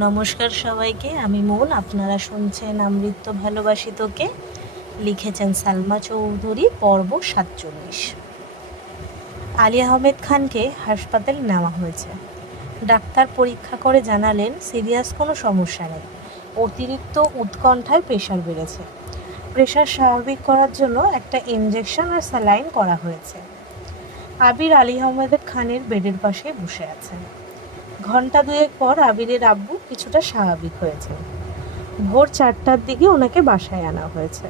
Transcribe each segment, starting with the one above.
নমস্কার সবাইকে, আমি মন। আপনারা শুনছেন আমৃত্য ভালোবাসি তোকে। লিখেছেন সালমা চৌধুরী। পর্ব 47। আলী আহমেদ খানকে হাসপাতালে নেওয়া হয়েছে। ডাক্তার পরীক্ষা করে জানালেন সিরিয়াস কোনো সমস্যা নেই, অতিরিক্ত উৎকণ্ঠায় প্রেশার বেড়েছে। প্রেশার স্বাভাবিক করার জন্য একটা ইনজেকশন আর স্যালাইন করা হয়েছে। আবির আলী আহমেদ খানের বেডের পাশে বসে আছেন। ঘন্টা দুয়েক পর আবিরের আব্বু কিছুটা স্বাভাবিক হয়েছে। ভোর 4টার দিকে ওনাকে বাসায় আনা হয়েছে।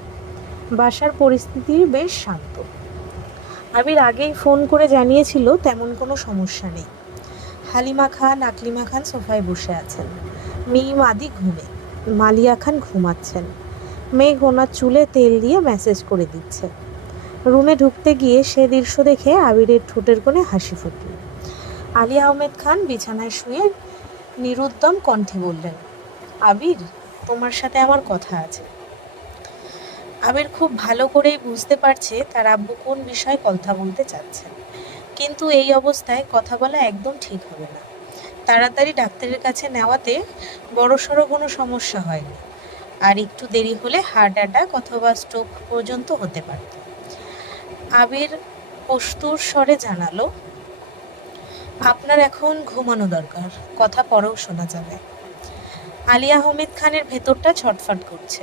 বাসার পরিস্থিতি বেশ শান্ত। আবির আগেই ফোন করে জানিয়েছিল তেমন কোনো সমস্যা নেই। হালিমা খান, আকলিমা খান সোফায় বসে আছেন। মিম আদি ঘুমে। মালিয়া খান ঘুমাচ্ছেন। মেঘ ওনার চুলে তেল দিয়ে ম্যাসেজ করে দিচ্ছে। রুমে ঢুকতে গিয়ে সে দৃশ্য দেখে আবিরের ঠোঁটের কোণে হাসি ফুটল। আলী আহমেদ খান বিছানায় শুয়ে নিরুদ্যম কণ্ঠে বললেন, আবির, তোমার সাথে আমার কথা আছে। আবির খুব ভালো করেই বুঝতে পারছে তার আব্বু কোন বিষয়ে কথা বলতে চাচ্ছেন, কিন্তু এই অবস্থায় কথা বলা একদম ঠিক হবে না। তাড়াতাড়ি ডাক্তারের কাছে নেওয়াতে বড়সড় কোনো সমস্যা হয়নি, আর একটু দেরি হলে হার্ট অ্যাটাক অথবা স্ট্রোক পর্যন্ত হতে পারত। আবির প্রস্তুর স্বরে জানালো, আপনার এখন ঘুমানো দরকার, কথা পরেও শোনা যাবে। আলী আহমেদ খানের ভেতরটা ছটফট করছে,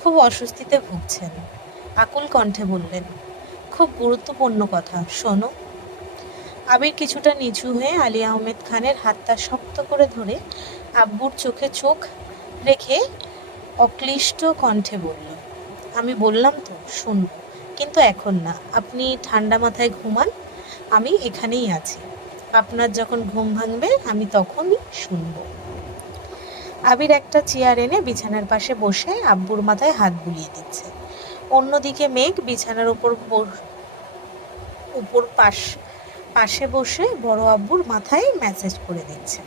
খুব অস্বস্তিতে ভুগছেন। আকুল কণ্ঠে বললেন, খুব গুরুত্বপূর্ণ কথা, শোনো। আবির কিছুটা নিচু হয়ে আলী আহমেদ খানের হাতটা শক্ত করে ধরে আব্বুর চোখে চোখ রেখে অক্লিষ্ট কণ্ঠে বলল, আমি বললাম তো শুনব, কিন্তু এখন না। আপনি ঠান্ডা মাথায় ঘুমান, আমি এখানেই আছি। আপনার যখন ঘুম ভাঙবে আমি তখনই শুনব। আবির একটা চেয়ার এনে বিছানার পাশে বসে আব্বুর মাথায় হাত বুলিয়ে দিচ্ছে। অন্যদিকে মেঘ বিছানার উপর পাশে বসে বড় আব্বুর মাথায় ম্যাসেজ করে দিচ্ছে।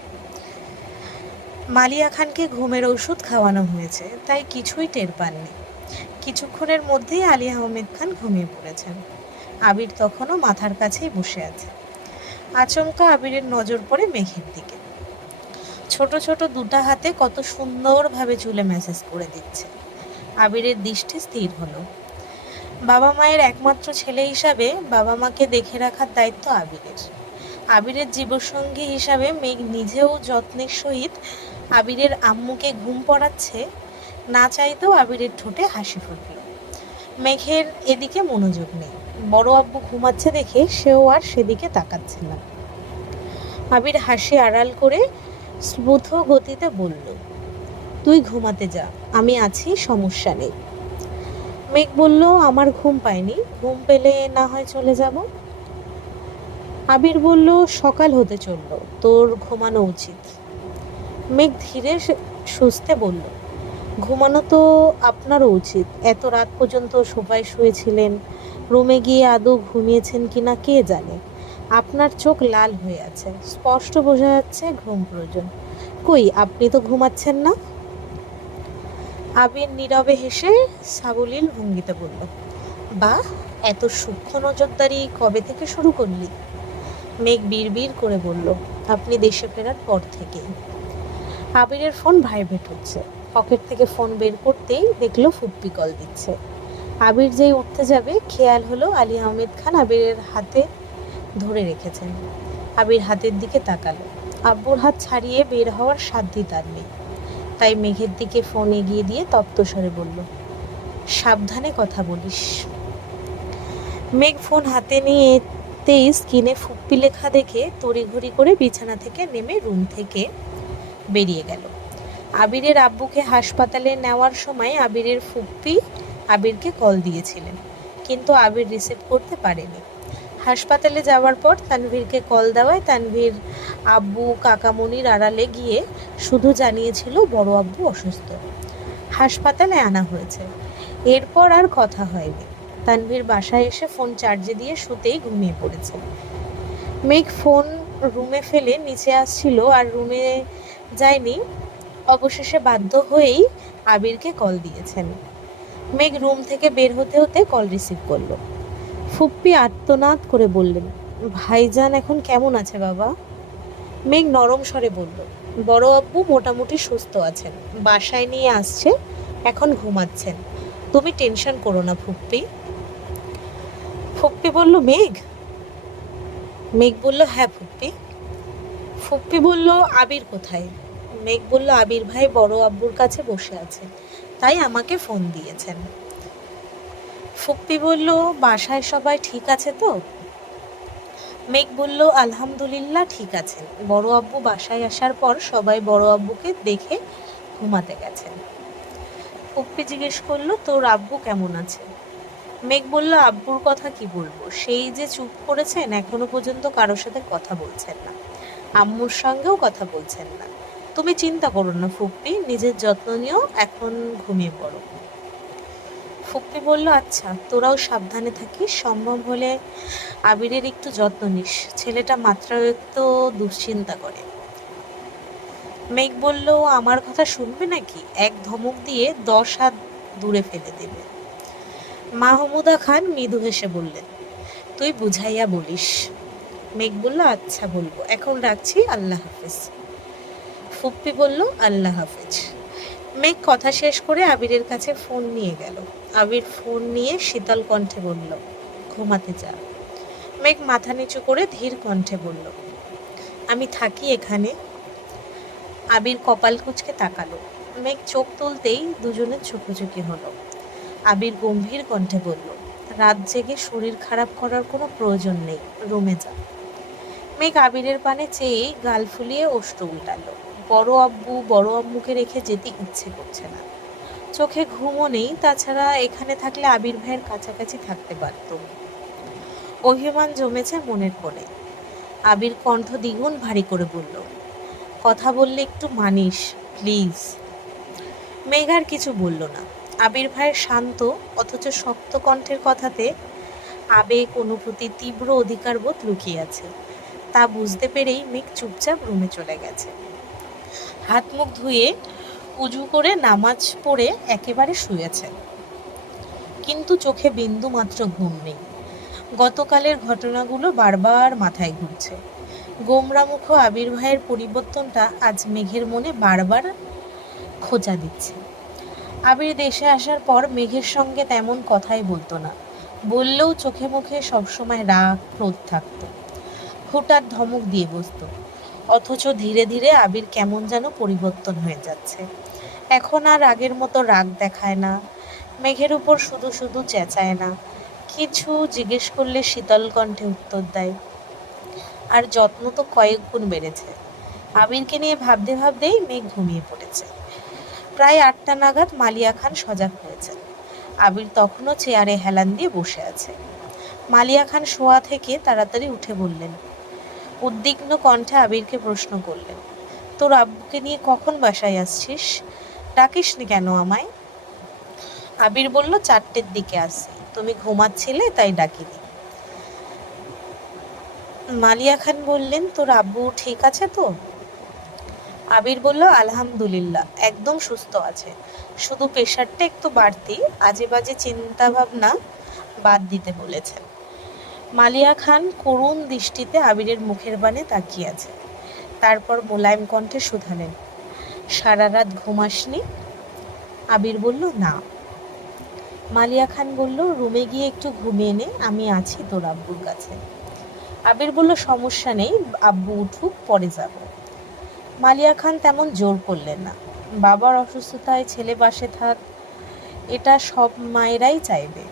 মালিয়া খানকে ঘুমের ওষুধ খাওয়ানো হয়েছে, তাই কিছুই টের পাননি। কিছুক্ষণের মধ্যেই আলী আহমেদ খান ঘুমিয়ে পড়েছেন। আবির তখনও মাথার কাছেই বসে আছে। আচমকা আবিরের নজর পড়ে মেঘের দিকে। ছোট ছোট দুটা হাতে কত সুন্দরভাবে চুলে ম্যাসেজ করে দিচ্ছে। আবিরের দৃষ্টি স্থির হলো। বাবা মায়ের একমাত্র ছেলে হিসাবে বাবা মাকে দেখে রাখার দায়িত্ব আবিরের। আবিরের জীবসঙ্গী হিসাবে মেঘ নিজেও যত্নের সহিত আবিরের আম্মুকে ঘুম পড়াচ্ছে। না চাইতেও আবিরের ঠোঁটে হাসি ফুটল। মেঘের এদিকে মনোযোগ নেই। বড় আব্বু ঘুমাচ্ছে দেখে সেও আর সেদিকে তাকাচ্ছে না। আবির হাসি আড়াল করে স্মুথ গতিতে বলল, তুই ঘুমাতে যা, আমি আছি, সমস্যা নেই। মেঘ বলল, আমার ঘুম পায়নি, ঘুম পেলে না হয় চলে যাব। আবির বলল, সকাল হতে চলল, তোর ঘুমানো উচিত। মেঘ ধীরে সুস্থে বলল, ঘুমানো তো আপনারও উচিত। এত রাত পর্যন্ত সোফায় শুয়েছিলেন, রুমে গিয়ে আদৌ ঘুমিয়েছেন কিনা কে জানে। আপনার চোখ লাল হয়ে আছে, স্পষ্ট বোঝা যাচ্ছে ঘুম প্রয়োজন। কই, আপনি তো ঘুমাচ্ছেন না। আবির নীরবে হেসে সাবলীল ভঙ্গিতে বলল, বাহ, এত সূক্ষ্ম নজরদারি কবে থেকে শুরু করলি? মেঘ বিড়বিড় করে বলল, আপনি দেশে ফেরার পর থেকেই। আবিরের ফোন ভাইব্রেট হচ্ছে। পকেট থেকে ফোন বের করতেই দেখলো ফুপ্পি কল দিচ্ছে। আবির যেই উঠতে যাবে খেয়াল হলো আলী আহমেদ খান আবিরের হাতে ধরে রেখেছেন। আবির হাতের দিকে তাকালো। আব্বুর হাত ছাড়িয়ে বের হওয়ার সাধ্যই তার নেই। তাই মেঘের দিকে ফোন এগিয়ে দিয়ে তপ্ত স্বরে বলল, সাবধানে কথা বলিস। মেঘ ফোন হাতে নিয়েতেই স্ক্রিনে ফুপ্পি লেখা দেখে তড়িঘড়ি করে বিছানা থেকে নেমে রুম থেকে বেরিয়ে গেল। আবিরের আব্বুকে হাসপাতালে নেওয়ার সময় আবিরের ফুপ্পি আবিরকে কল দিয়েছিলেন, কিন্তু আবির রিসিভ করতে পারেনি। হাসপাতালে যাওয়ার পর তানভীরকে কল দেওয়ায় তানভীর আব্বু কাকামণির আড়ালে গিয়ে শুধু জানিয়েছিল বড় আব্বু অসুস্থ, হাসপাতালে আনা হয়েছে। এরপর আর কথা হয়নি। তানভীর বাসায় এসে ফোন চার্জে দিয়ে শুতেই ঘুমিয়ে পড়েছে। মেঘ ফোন রুমে ফেলে নিচে আসছিল আর রুমে যায়নি। অবশেষে বাধ্য হয়েই আবিরকে কল দিয়েছেন। মেঘ রুম থেকে বের হতে হতে কল রিসিভ করলো। ফুপ্পি আর্তনাদ করে বললেন, ভাইজান এখন কেমন আছে বাবা? মেঘ নরম স্বরে বলল, বড় আব্বু মোটামুটি সুস্থ আছেন, বাসায় নিয়ে আসছে, এখন ঘুমাচ্ছেন। তুমি টেনশন করো না ফুপ্পি। ফুপ্পি বলল, মেঘ? মেঘ বলল, হ্যাঁ ফুপ্পি। ফুপ্পি বলল, আবির কোথায়? মেঘ বলল, আবির ভাই বড় আব্বুর কাছে বসে আছে, তাই আমাকে ফোন দিয়েছেন। ফুপ্পি বলল, বাসায় সবাই ঠিক আছে তো? মেঘ বলল, আলহামদুলিল্লাহ ঠিক আছেন। বড় আব্বু বাসায় আসার পর সবাই বড় আব্বুকে দেখে ঘুমাতে গেছেন। ফুপ্পি জিজ্ঞেস করলো, তোর আব্বু কেমন আছে? মেঘ বলল, আব্বুর কথা কি বলবো, সেই যে চুপ করেছেন, এখনো পর্যন্ত কারোর সাথে কথা বলছেন না, আম্মুর সঙ্গেও কথা বলছেন না। তুমি চিন্তা করো না ফুপ্পি, নিজের যত্ন নিও, এখন ঘুমিয়ে পড়ো। ফুপ্পি বলল, আচ্ছা তোরাও সাবধানে থাকিস, সম্ভব হলে আবিরের একটু যত্ন নিস, ছেলেটা মাত্রাতিরিক্ত দুশ্চিন্তা করে। মেঘ বলল, আমার কথা শুনবে নাকি? এক ধমক দিয়ে 10 হাত দূরে ফেলে দেবে। মাহমুদা খান মৃদু হেসে বললেন, তুই বুঝাইয়া বলিস। মেঘ বলল, আচ্ছা বলবো, এখন রাখছি, আল্লাহ হাফেজ। ফুপ্পি বলল, আল্লাহ হাফেজ। মেঘ কথা শেষ করে আবিরের কাছে ফোন নিয়ে গেল। আবির ফোন নিয়ে শীতল কণ্ঠে বলল, ঘুমাতে যা। মেঘ মাথা নিচু করে ধীর কণ্ঠে বলল, আমি থাকি এখানে। আবির কপাল কুঁচকে তাকালো। মেঘ চোখ তুলতেই দুজনের চোখাচোখি হলো। আবির গম্ভীর কণ্ঠে বলল, রাত জেগে শরীর খারাপ করার কোনো প্রয়োজন নেই, রুমে যা। মেঘ আবিরের পানে চেয়েই গাল ফুলিয়ে ওষ্ঠ উল্টালো। বড় আব্বু বড় আম্মুকে রেখে যেতে ইচ্ছে করছে না, চোখে ঘুমও নেই, তাছাড়া এখানে থাকলে আবির ভাইয়ের কাছাকাছি থাকতে পারত। অভিমান জমেছে মনের কোণে। আবির কণ্ঠ দ্বিগুণ ভারী করে বলল, কথা বললে একটু মানিস প্লিজ। মেঘ আর কিছু বলল না। আবির ভাইয়ের শান্ত অথচ শক্ত কণ্ঠের কথাতে আবেগ, অনুভূতি, তীব্র অধিকারবোধ লুকিয়ে আছে, তা বুঝতে পেরেই মেঘ চুপচাপ রুমে চলে গেছে। হাত মুখ ধুয়ে উজু করে নামাজ পড়ে একেবারে শুয়েছেন, কিন্তু চোখে বিন্দু মাত্র ঘুম নেই। গতকালের ঘটনাগুলো বারবার মাথায় ঘুরছে। গোমরামুখ আবির ভাইয়ের পরিবর্তনটা আজ মেঘের মনে বারবার খোঁচা দিচ্ছে। আবির দেশে আসার পর মেঘের সঙ্গে তেমন কথাই বলতো না, বললেও চোখে মুখে সবসময় রাগ, ক্রোধ থাকতো, হুটার ধমক দিয়ে বসতো। অথচ ধীরে ধীরে আবির কেমন যেন পরিবর্তন হয়ে যাচ্ছে। এখন আর আগের মতো রাগ দেখায় না, মেঘের উপর শুধু শুধু চেঁচায় না, কিছু জিজ্ঞেস করলে শীতল কণ্ঠে উত্তর দেয়। আর যত্ন তো কয়েক গুণ বেড়েছে। আবিরকে নিয়ে ভাবতে ভাবতেই মেঘ ঘুমিয়ে পড়েছে। প্রায় 8টা নাগাদ মালিয়া খান সজাগ হয়েছেন। আবির তখনও চেয়ারে হেলান দিয়ে বসে আছে। মালিয়া খান শোয়া থেকে তাড়াতাড়ি উঠে বললেন, উদ্বিগ্ন কণ্ঠে আবিরকে প্রশ্ন করলেন, তোর আব্বুকে নিয়ে কখন বাসায় আসছিস? ডাকিসনি কেন আমায়? আবির বলল, 4টের দিকে আসছি, তুমি ঘুমাচ্ছিলে তাই ডাকিনি। মালিয়া খান বললেন, তোর আব্বু ঠিক আছে তো? আবির বলল, আলহামদুলিল্লাহ, একদম সুস্থ আছে, শুধু প্রেশারটা একটু বাড়তি, আজে বাজে চিন্তা ভাবনা বাদ দিতে বলেছেন। মালিয়া খান করুণ দৃষ্টিতে আবিরের মুখের বাণে তাকিয়ে আছে, তারপর মোলায়েম কণ্ঠে শুধালেন, সারা রাত ঘুমাসনি? আবির বলল, না। মালিয়া খান বলল, রুমে গিয়ে একটু ঘুমিয়ে নে, আমি আছি তোর আব্বুর কাছে। আবির বলল, সমস্যা নেই, আব্বু উঠুক, পরে যাব। মালিয়া খান তেমন জোর করলেন না। বাবার অসুস্থতায় ছেলে পাশে থাক, এটা সব মায়েরাই চাইবে।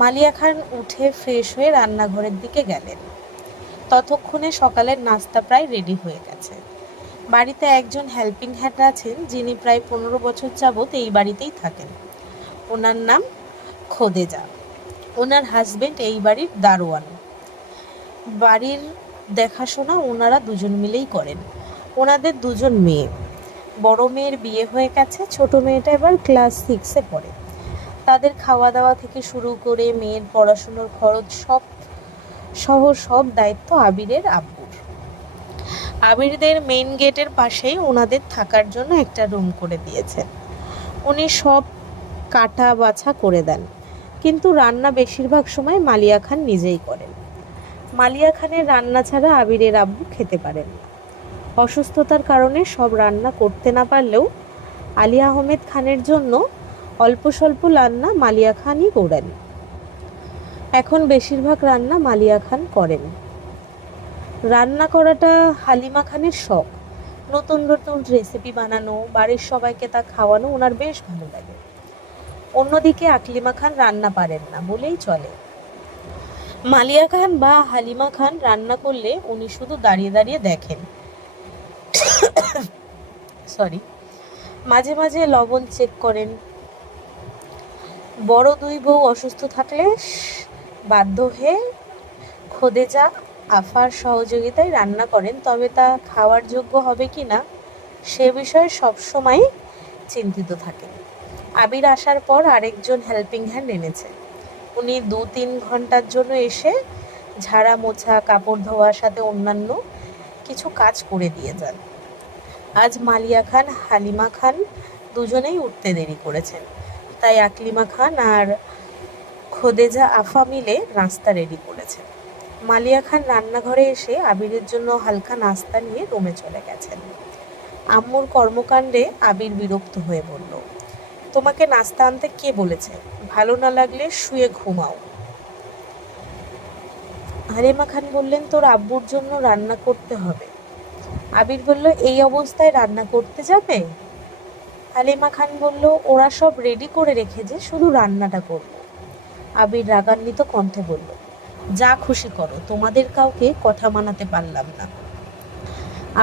মালিয়া খান উঠে ফ্রেশ হয়ে রান্নাঘরের দিকে গেলেন। ততক্ষণে সকালের নাস্তা প্রায় রেডি হয়ে গেছে। বাড়িতে একজন হেল্পিং হ্যান্ড আছেন, যিনি প্রায় 15 বছর যাবৎ এই বাড়িতেই থাকেন। ওনার নাম খোদেজা। ওনার হাজবেন্ড এই বাড়ির দারোয়ান। বাড়ির দেখাশোনা ওনারা দুজন মিলেই করেন। ওনাদের দুজন মেয়ে, বড় মেয়ের বিয়ে হয়ে গেছে, ছোট মেয়েটা এবার ক্লাস 6-এ পড়ে। তাদের খাওয়া দাওয়া থেকে শুরু করে মেয়ের পড়াশুনোর খরচ সব দায়িত্ব আবিরের আব্বুর। আবিরদের মেইন গেটের পাশেই ওনাদের থাকার জন্য একটা রুম করে দিয়েছেন। উনি সব কাটা বাছা করে দেন, কিন্তু রান্না বেশিরভাগ সময় মালিয়া খান নিজেই করেন। মালিয়া খানের রান্না ছাড়া আবিরের আব্বু খেতে পারেন না। অসুস্থতার কারণে সব রান্না করতে না পারলেও আলী আহমেদ খানের জন্য অল্প স্বল্প রান্না মালিয়া খানই করেন। এখন বেশিরভাগ রান্না মালিয়া খান করেন। রান্না করাটা হালিমা খানের শখ। নতুন নতুন রেসিপি বানানো, বাড়ির সবাইকে তা খাওয়ানো ওনার বেশ ভালো লাগে। অন্যদিকে আকলিমা খান রান্না পারেন না বলেই চলে। মালিয়া খান বা হালিমা খান রান্না করলে উনি শুধু দাঁড়িয়ে দাঁড়িয়ে দেখেন। মাঝে মাঝে লবণ চেক করেন। বড় দুই বউ অসুস্থ থাকলে বাধ্য হয়ে খোদেজা আফার সহযোগিতায় রান্না করেন, তবে তা খাওয়ার যোগ্য হবে কি না সে বিষয়ে সবসময় চিন্তিত থাকেন। আবির আসার পর আরেকজন হেল্পিং হ্যান্ড এনেছে। উনি 2-3 ঘন্টার জন্য এসে ঝাড়া মোছা, কাপড় ধোয়ার সাথে অন্যান্য কিছু কাজ করে দিয়ে যান। আজ মালিয়া খান, হালিমা খান দুজনেই উঠতে দেরি করেছেন, তাই আকলিমা খান আর খোদেজা আফা মিলে নাস্তা রেডি করেছেন। মালিয়া খান রান্নাঘরে এসে আবিরের জন্য হালকা নাস্তা নিয়ে রুমে চলে গেছেন। আম্মুর কর্মকাণ্ডে আবির বিরক্ত হয়ে বলল, তোমাকে নাস্তা আনতে কে বলেছে? ভালো না লাগলে শুয়ে ঘুমাও। হালিমা খান বললেন, তোর আব্বুর জন্য রান্না করতে হবে। আবির বলল, এই অবস্থায় রান্না করতে যাবে? হালিমা খান বলল, ওরা সব রেডি করে রেখেছে, শুধু রান্নাটা করব। আবির রাগান্বিত কণ্ঠে বলল, যা খুশি করো, তোমাদের কাউকে কথা মানাতে পারলাম না।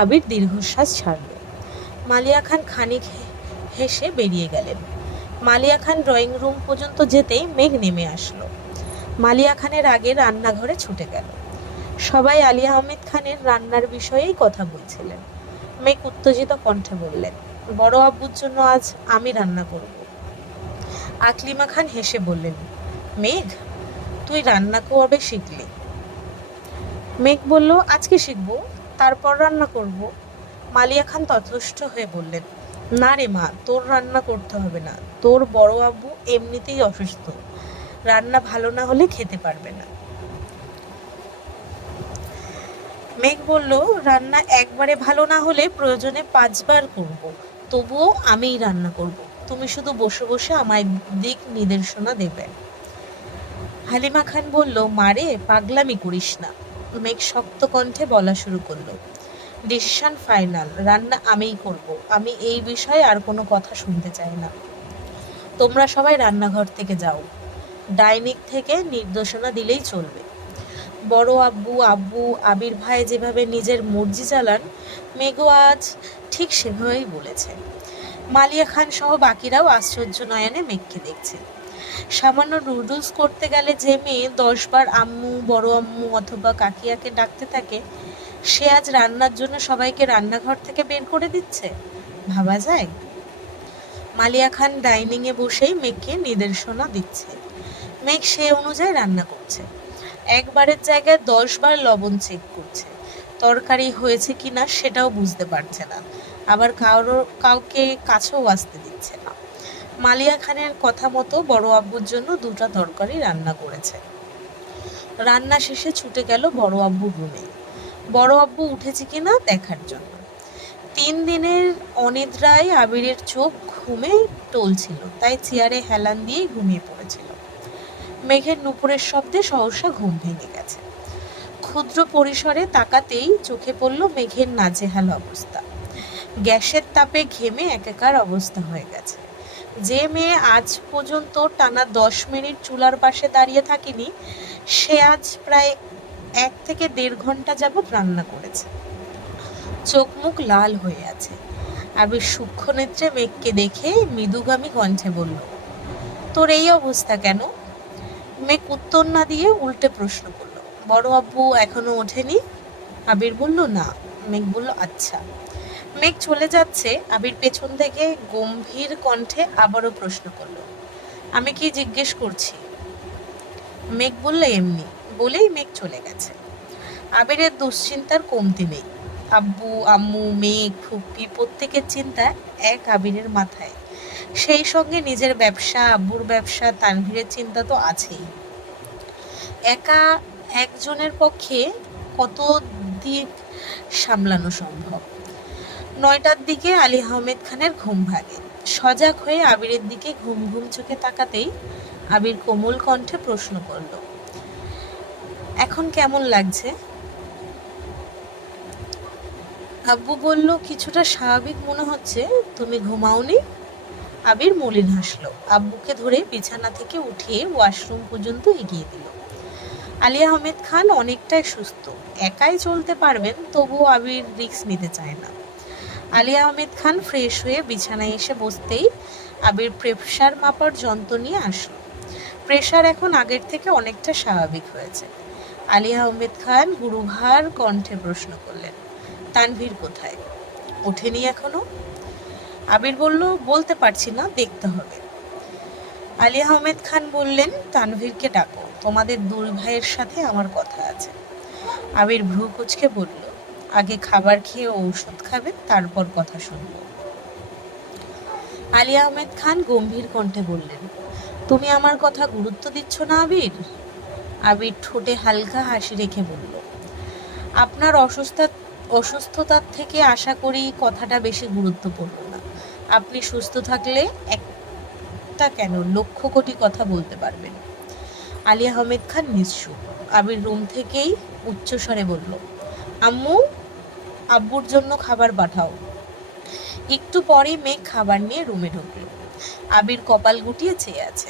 আবির দীর্ঘশ্বাস ছাড়ল। মালিয়া খান খানিক হেসে বেরিয়ে গেলেন। মালিয়া খান ড্রয়িং রুম পর্যন্ত যেতেই মেঘ নেমে আসলো। মালিয়া খানের আগে রান্নাঘরে ছুটে গেল। সবাই আলী আহমেদ খানের রান্নার বিষয়েই কথা বলছিলেন। মেঘ উত্তেজিত কণ্ঠে বললেন, বড় আব্বুর জন্য আজ আমি রান্না করব। আকলিমা খান হেসে বললেন, মেঘ, তুই রান্না কবে শিখলি? মেঘ বলল, আজকে শিখবো, তারপর রান্না করব। মালিয়া খান তথস্থ হয়ে বললেন, না রে মা, তোর রান্না করতে হবে না, তোর বড় আব্বু এমনিতেই অসুস্থ, রান্না ভালো না হলে খেতে পারবে না। মেঘ বলল, রান্না একবারে ভালো না হলে প্রয়োজনে 5 বার করব, তবুও আমিই রান্না করব, তুমি শুধু বসে বসে আমায় দিক নির্দেশনা দেবে। হালিমা খান বলল, মারে, পাগলামি করিস না। মেঘ শক্ত কণ্ঠে বলা শুরু করলো, ডিসিশন ফাইনাল, রান্না আমিই করব, আমি এই বিষয়ে আর কোনো কথা শুনতে চাই না। তোমরা সবাই রান্নাঘর থেকে যাও, ডাইনিং থেকে নির্দেশনা দিলেই চলবে। বড় আব্বু, আব্বু, আবির ভাই যেভাবে নিজের মর্জি চালান, মেঘও আজ ঠিক সেভাবেই বলেছে। মালিয়া খান সহ বাকিরাও আশ্চর্য নয়নে মেঘকে দেখছে। সামান্য নুডলস করতে গেলে যে মেয়ে 10 বার আম্মু, বড় আম্মু অথবা কাকিয়াকে ডাকতে থাকে, সে আজ রান্নার জন্য সবাইকে রান্নাঘর থেকে বের করে দিচ্ছে, ভাবা যায়? মালিয়া খান ডাইনিংয়ে বসেই মেঘকে নির্দেশনা দিচ্ছে। মেঘ সে অনুযায়ী রান্না করছে। একবারের জায়গায় 10 বার লবণ চেক করছে। তরকারি হয়েছে কিনা সেটাও বুঝতে পারছে না, আবার কাউকে কাছেও আসতে দিচ্ছে না। মালিয়া খানের কথা মতো বড় আব্বুর জন্য 2টা তরকারি রান্না করেছে। রান্না শেষে ছুটে গেল বড় আব্বুর রুমে, বড় আব্বু উঠেছে কিনা দেখার জন্য। 3 দিনের অনিদ্রায় আবিরের চোখ ঘুমে টলছিল, তাই চেয়ারে হেলান দিয়ে ঘুমিয়ে পড়েছিল। মেঘের নুপুরের শব্দে সহসা ঘুম ভেঙে গেছে। ক্ষুদ্র পরিসরে তাকাতেই চোখে পড়ল মেঘের নাজেহাল অবস্থা। গ্যাসের তাপে ঘেমে একাকার অবস্থা হয়ে গেছে। যে মেয়ে আজ পর্যন্ত টানা 10 মিনিট চুলার পাশে দাঁড়িয়ে থাকেনি, সে আজ প্রায় 1 থেকে 1.5 ঘন্টা যাবৎ রান্না করেছে। চোখ মুখ লাল হয়ে আছে। আবির সূক্ষ্ম নেত্রে মেঘকে দেখে মৃদুগামী কণ্ঠে বলল, তোর এই অবস্থা কেন? মেঘ উত্তর না দিয়ে উল্টে প্রশ্ন করলো, বড় আব্বু এখনো ওঠেনি? আবির বলল, না। মেঘ বলল, আচ্ছা। মেঘ চলে যাচ্ছে, আবির পেছন থেকে গম্ভীর কণ্ঠে আবারও প্রশ্ন করলো, আমি কি জিজ্ঞেস করছি? মেঘ বলল, এমনি, বলেই মেঘ চলে গেছে। আবিরের দুশ্চিন্তার কমতি নেই। আব্বু, আম্মু, মেঘ, ফুপ্পি প্রত্যেকের চিন্তা এক আবিরের মাথায়। সেই সঙ্গে নিজের ব্যবসা, আব্বুর ব্যবসা, তানভীরের চিন্তা তো আছেই। একা একজনের পক্ষে কত দিক সামলানো সম্ভব? 9টার দিকে আলী আহমেদ খানের ঘুম ভাঙে। সজাগ হয়ে আবিরের দিকে ঘুম ঘুম চোখে তাকাতেই আবির কোমল কণ্ঠে প্রশ্ন করল, এখন কেমন লাগছে? আব্বু বলল, কিছুটা স্বাভাবিক মনে হচ্ছে। তুমি ঘুমাওনি? আবির মলিন হাসলো। আব্বুকে ধরে বিছানা থেকে উঠিয়ে ওয়াশরুম পর্যন্ত এগিয়ে দিল। আলী আহমেদ খান অনেকটাই সুস্থ, একাই চলতে পারবেন, তবুও আবির রিস্ক নিতে চায় না। আলী আহমেদ খান ফ্রেশ হয়ে বিছানায় এসে বসতেই আবির প্রেশার মাপার যন্ত্র নিয়ে আসলো। প্রেশার এখন আগের থেকে অনেকটা স্বাভাবিক হয়েছে। আলী আহমেদ খান গুরুভার কণ্ঠে প্রশ্ন করলেন, তানভীর কোথায়? ওঠেনি এখনো? আবির বলল, বলতে পারছি না, দেখতে হবে। আলী আহমেদ খান বললেন, তানভীরকে ডাকো, তোমাদের দুই ভাইয়ের সাথে আমার কথা আছে। আবির ভ্রু কুঁচকে বলল, আগে খাবার খেয়ে ঔষধ খাবে, তারপর কথা শুনব। আলী আহমেদ খান গম্ভীর কণ্ঠে বললেন, তুমি আমার কথা গুরুত্ব দিচ্ছ না আবির? আবির ঠোঁটে হালকা হাসি রেখে বলল, আপনার অসুস্থতার থেকে আশা করি কথাটা বেশি গুরুত্বপূর্ণ না। আপনি সুস্থ থাকলে একটা কেন, লক্ষ কোটি কথা বলতে পারবেন। আলী আহমেদ খান নিশ্চুপ। আবির রুম থেকেই উচ্চস্বরে বলল, আম্মু, আব্বুর জন্য খাবার পাঠাও। একটু পরে মেঘ খাবার নিয়ে রুমে ঢুকল। আবির কপাল গুটিয়ে চেয়ে আছে।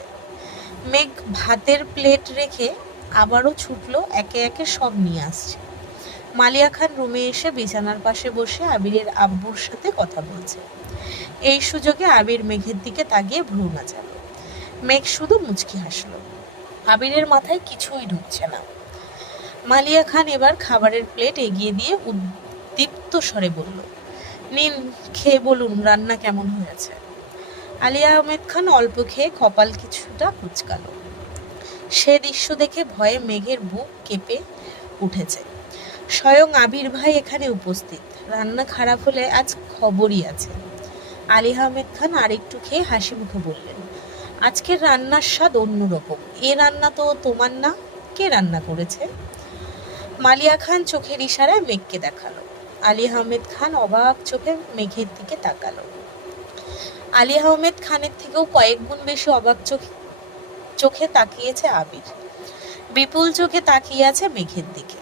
মেঘ ভাতের প্লেট রেখে আবারও ছুটলো, একে একে সব নিয়ে আসছে। মালিয়া খান রুমে এসে বিছানার পাশে বসে আবিরের আব্বুর সাথে কথা বলছে। এই সুযোগে আবির মেঘের দিকে তাকিয়ে ভ্রু নাচালো। মেঘ শুধু মুচকি হাসলো। আবিরের মাথায় কিছুই ঢুকছে না। মালিয়া খান এবার খাবারের প্লেট এগিয়ে দিয়ে উদ্দীপ্ত স্বরে বলল, নিন, খেয়ে বলুন রান্না কেমন হয়েছে। আলী আহমেদ খান অল্প খেয়ে কপাল কিছুটা কুঁচকালো। সে দৃশ্য দেখে ভয়ে মেঘের বুক কেঁপে উঠেছে। স্বয়ং আবির ভাই এখানে উপস্থিত, রান্না খারাপ হলে আজ খবরই আছে। আলী আহমেদ খান আরেকটু খেয়ে হাসি মুখে বললেন, আজকের রান্নার স্বাদ অন্যরকম। এ রান্না তো তোমার না, কে রান্না করেছে? মালিয়া খান চোখের ইশারায় মেঘকে দেখালো। আলী আহমেদ খান অবাক চোখে মেঘের দিকে তাকালো। আলী আহমেদ খানের থেকেও কয়েক গুণ বেশি অবাক চোখে তাকিয়েছে আবির। বিপুল চোখে তাকিয়ে আছে মেঘের দিকে।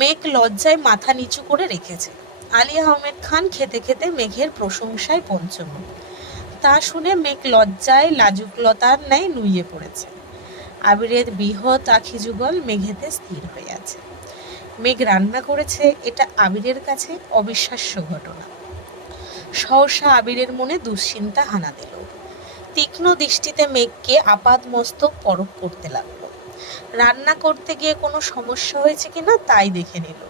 মেঘ লজ্জায় মাথা নিচু করে রেখেছে। আলী আহমেদ খান খেতে খেতে মেঘের প্রশংসায় পঞ্চমুখ। তা শুনে মেঘ লজ্জায় লাজুকলতার ন্যায় নুইয়ে পড়েছে। আবিরের বৃহৎ আখি যুগল মেঘেতে স্থির হয়ে আছে। মেঘ রান্না করেছে, এটা আবিরের কাছে অবিশ্বাস্য ঘটনা। সহসা আবিরের মনে দুশ্চিন্তা হানা দিল। তীক্ষ্ণ দৃষ্টিতে মেঘকে আপাদমস্তক পরখ করতে লাগলো। রান্না করতে গিয়ে কোনো সমস্যা হয়েছে কিনা তাই দেখে নিল।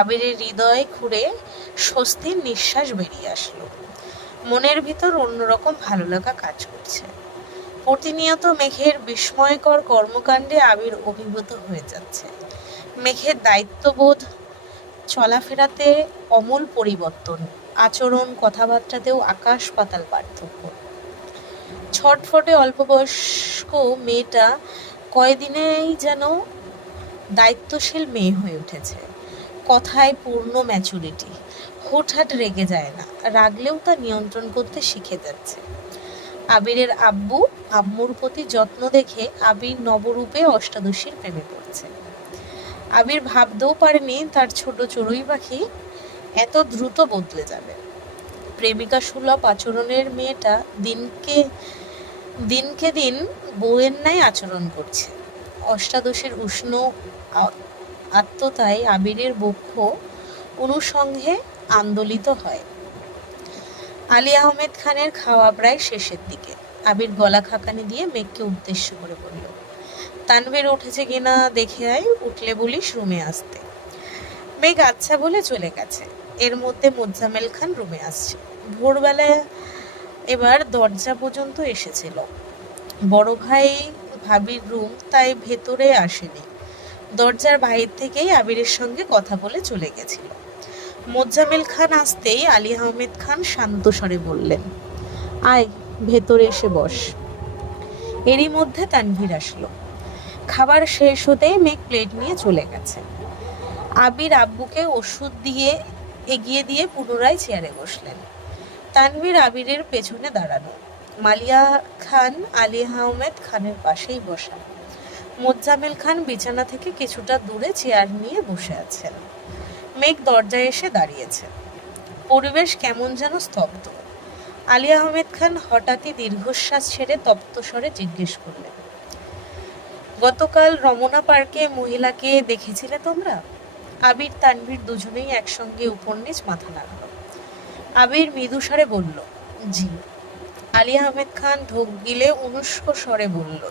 আবিরের হৃদয় খুঁড়ে স্বস্তির নিঃশ্বাস বেরিয়ে আসলো। মনের ভিতর অন্যরকম ভালো লাগা কাজ করছে। প্রতিনিয়ত মেঘের বিস্ময়কর কর্মকাণ্ডে আবির অভিভূত হয়ে যাচ্ছে। মেঘের দায়িত্ববোধ, চলাফেরাতে অমূল পরিবর্তন, আচরণ কথাবার্তাতেও আকাশ পাতাল পার্থক্য। ছটফটে অল্প বয়স্ক মেয়েটা কয়দিনেই যেন দায়িত্বশীল মেয়ে হয়ে উঠেছে। কথায় পূর্ণ ম্যাচুরিটি, হুটহাট রেগে যায় না, রাগলেও তা নিয়ন্ত্রণ করতে শিখে যাচ্ছে। আবিরের আব্বু আম্মুর প্রতি যত্ন দেখে আবির নবরূপে অষ্টাদশীর প্রেমে পড়ছে। আবির ভাবতেও পারেনি তার ছোট চড়ুই পাখি এত দ্রুত বদলে যাবে। প্রেমিকা সুলভ আচরণের মেয়েটা দিনকে দিন বউয়ের ন্যায় আচরণ করছে। অষ্টাদশীর উষ্ণ আত্মতায় আবিরের বক্ষ অনুষঙ্গে আন্দোলিত হয়। আলী আহমেদ খানের খাওয়া প্রায় শেষের দিকে। আবির গলা খাকানি দিয়ে মেঘকে উদ্দেশ্য করে বলল, তানভীর উঠেছে কিনা দেখে আয়, উঠলে বলিস রুমে আসতে। মেঘ আচ্ছা বলে চলে গেছে। এর মধ্যে মোজাম্মেল খান রুমে আসছে। ভোরবেলায় এবার দরজা পর্যন্ত এসেছিল। বড় ভাই ভাবির রুম, তাই ভেতরে আসেনি। দরজার বাইরে থেকেই আবিরের সঙ্গে কথা বলে চলে গেছিল। মোজাম্মেল খান আসতেই আলী আহমেদ খান শান্ত স্বরে বললেন, আয় ভেতরে এসে বস। এরই মধ্যে তানভীর আসলো। খাবার শেষ হতেই মেঘ প্লেট নিয়ে চলে গেছে। আবির আব্বুকে ওষুধ দিয়ে এগিয়ে দিয়ে পুনরায় চেয়ারে বসলেন। তানভীর আবিরের পেছনে দাঁড়ানো, মালিয়া খান আলী আহমেদ খানের পাশেই বসা। মোজাম্মেল খান বিছানা থেকে কিছুটা দূরে চেয়ার নিয়ে বসে আছেন। মেঘ দরজায় এসে দাঁড়িয়েছে। পরিবেশ কেমন যেন স্তব্ধ। আলী আহমেদ খান হঠাৎই দীর্ঘশ্বাস ছেড়ে তপ্ত স্বরে জিজ্ঞেস করলেন, গতকাল রমনা পার্কে মহিলাকে দেখেছিলে তোমরা? আবির তানভীর দুজনেই একসঙ্গে উপর নিচ মাথা নাড়ল। আবির মৃদু স্বরে বলল, জি। আলী আহমেদ খান ঢোক গিলে অনুষ্ক স্বরে বলল,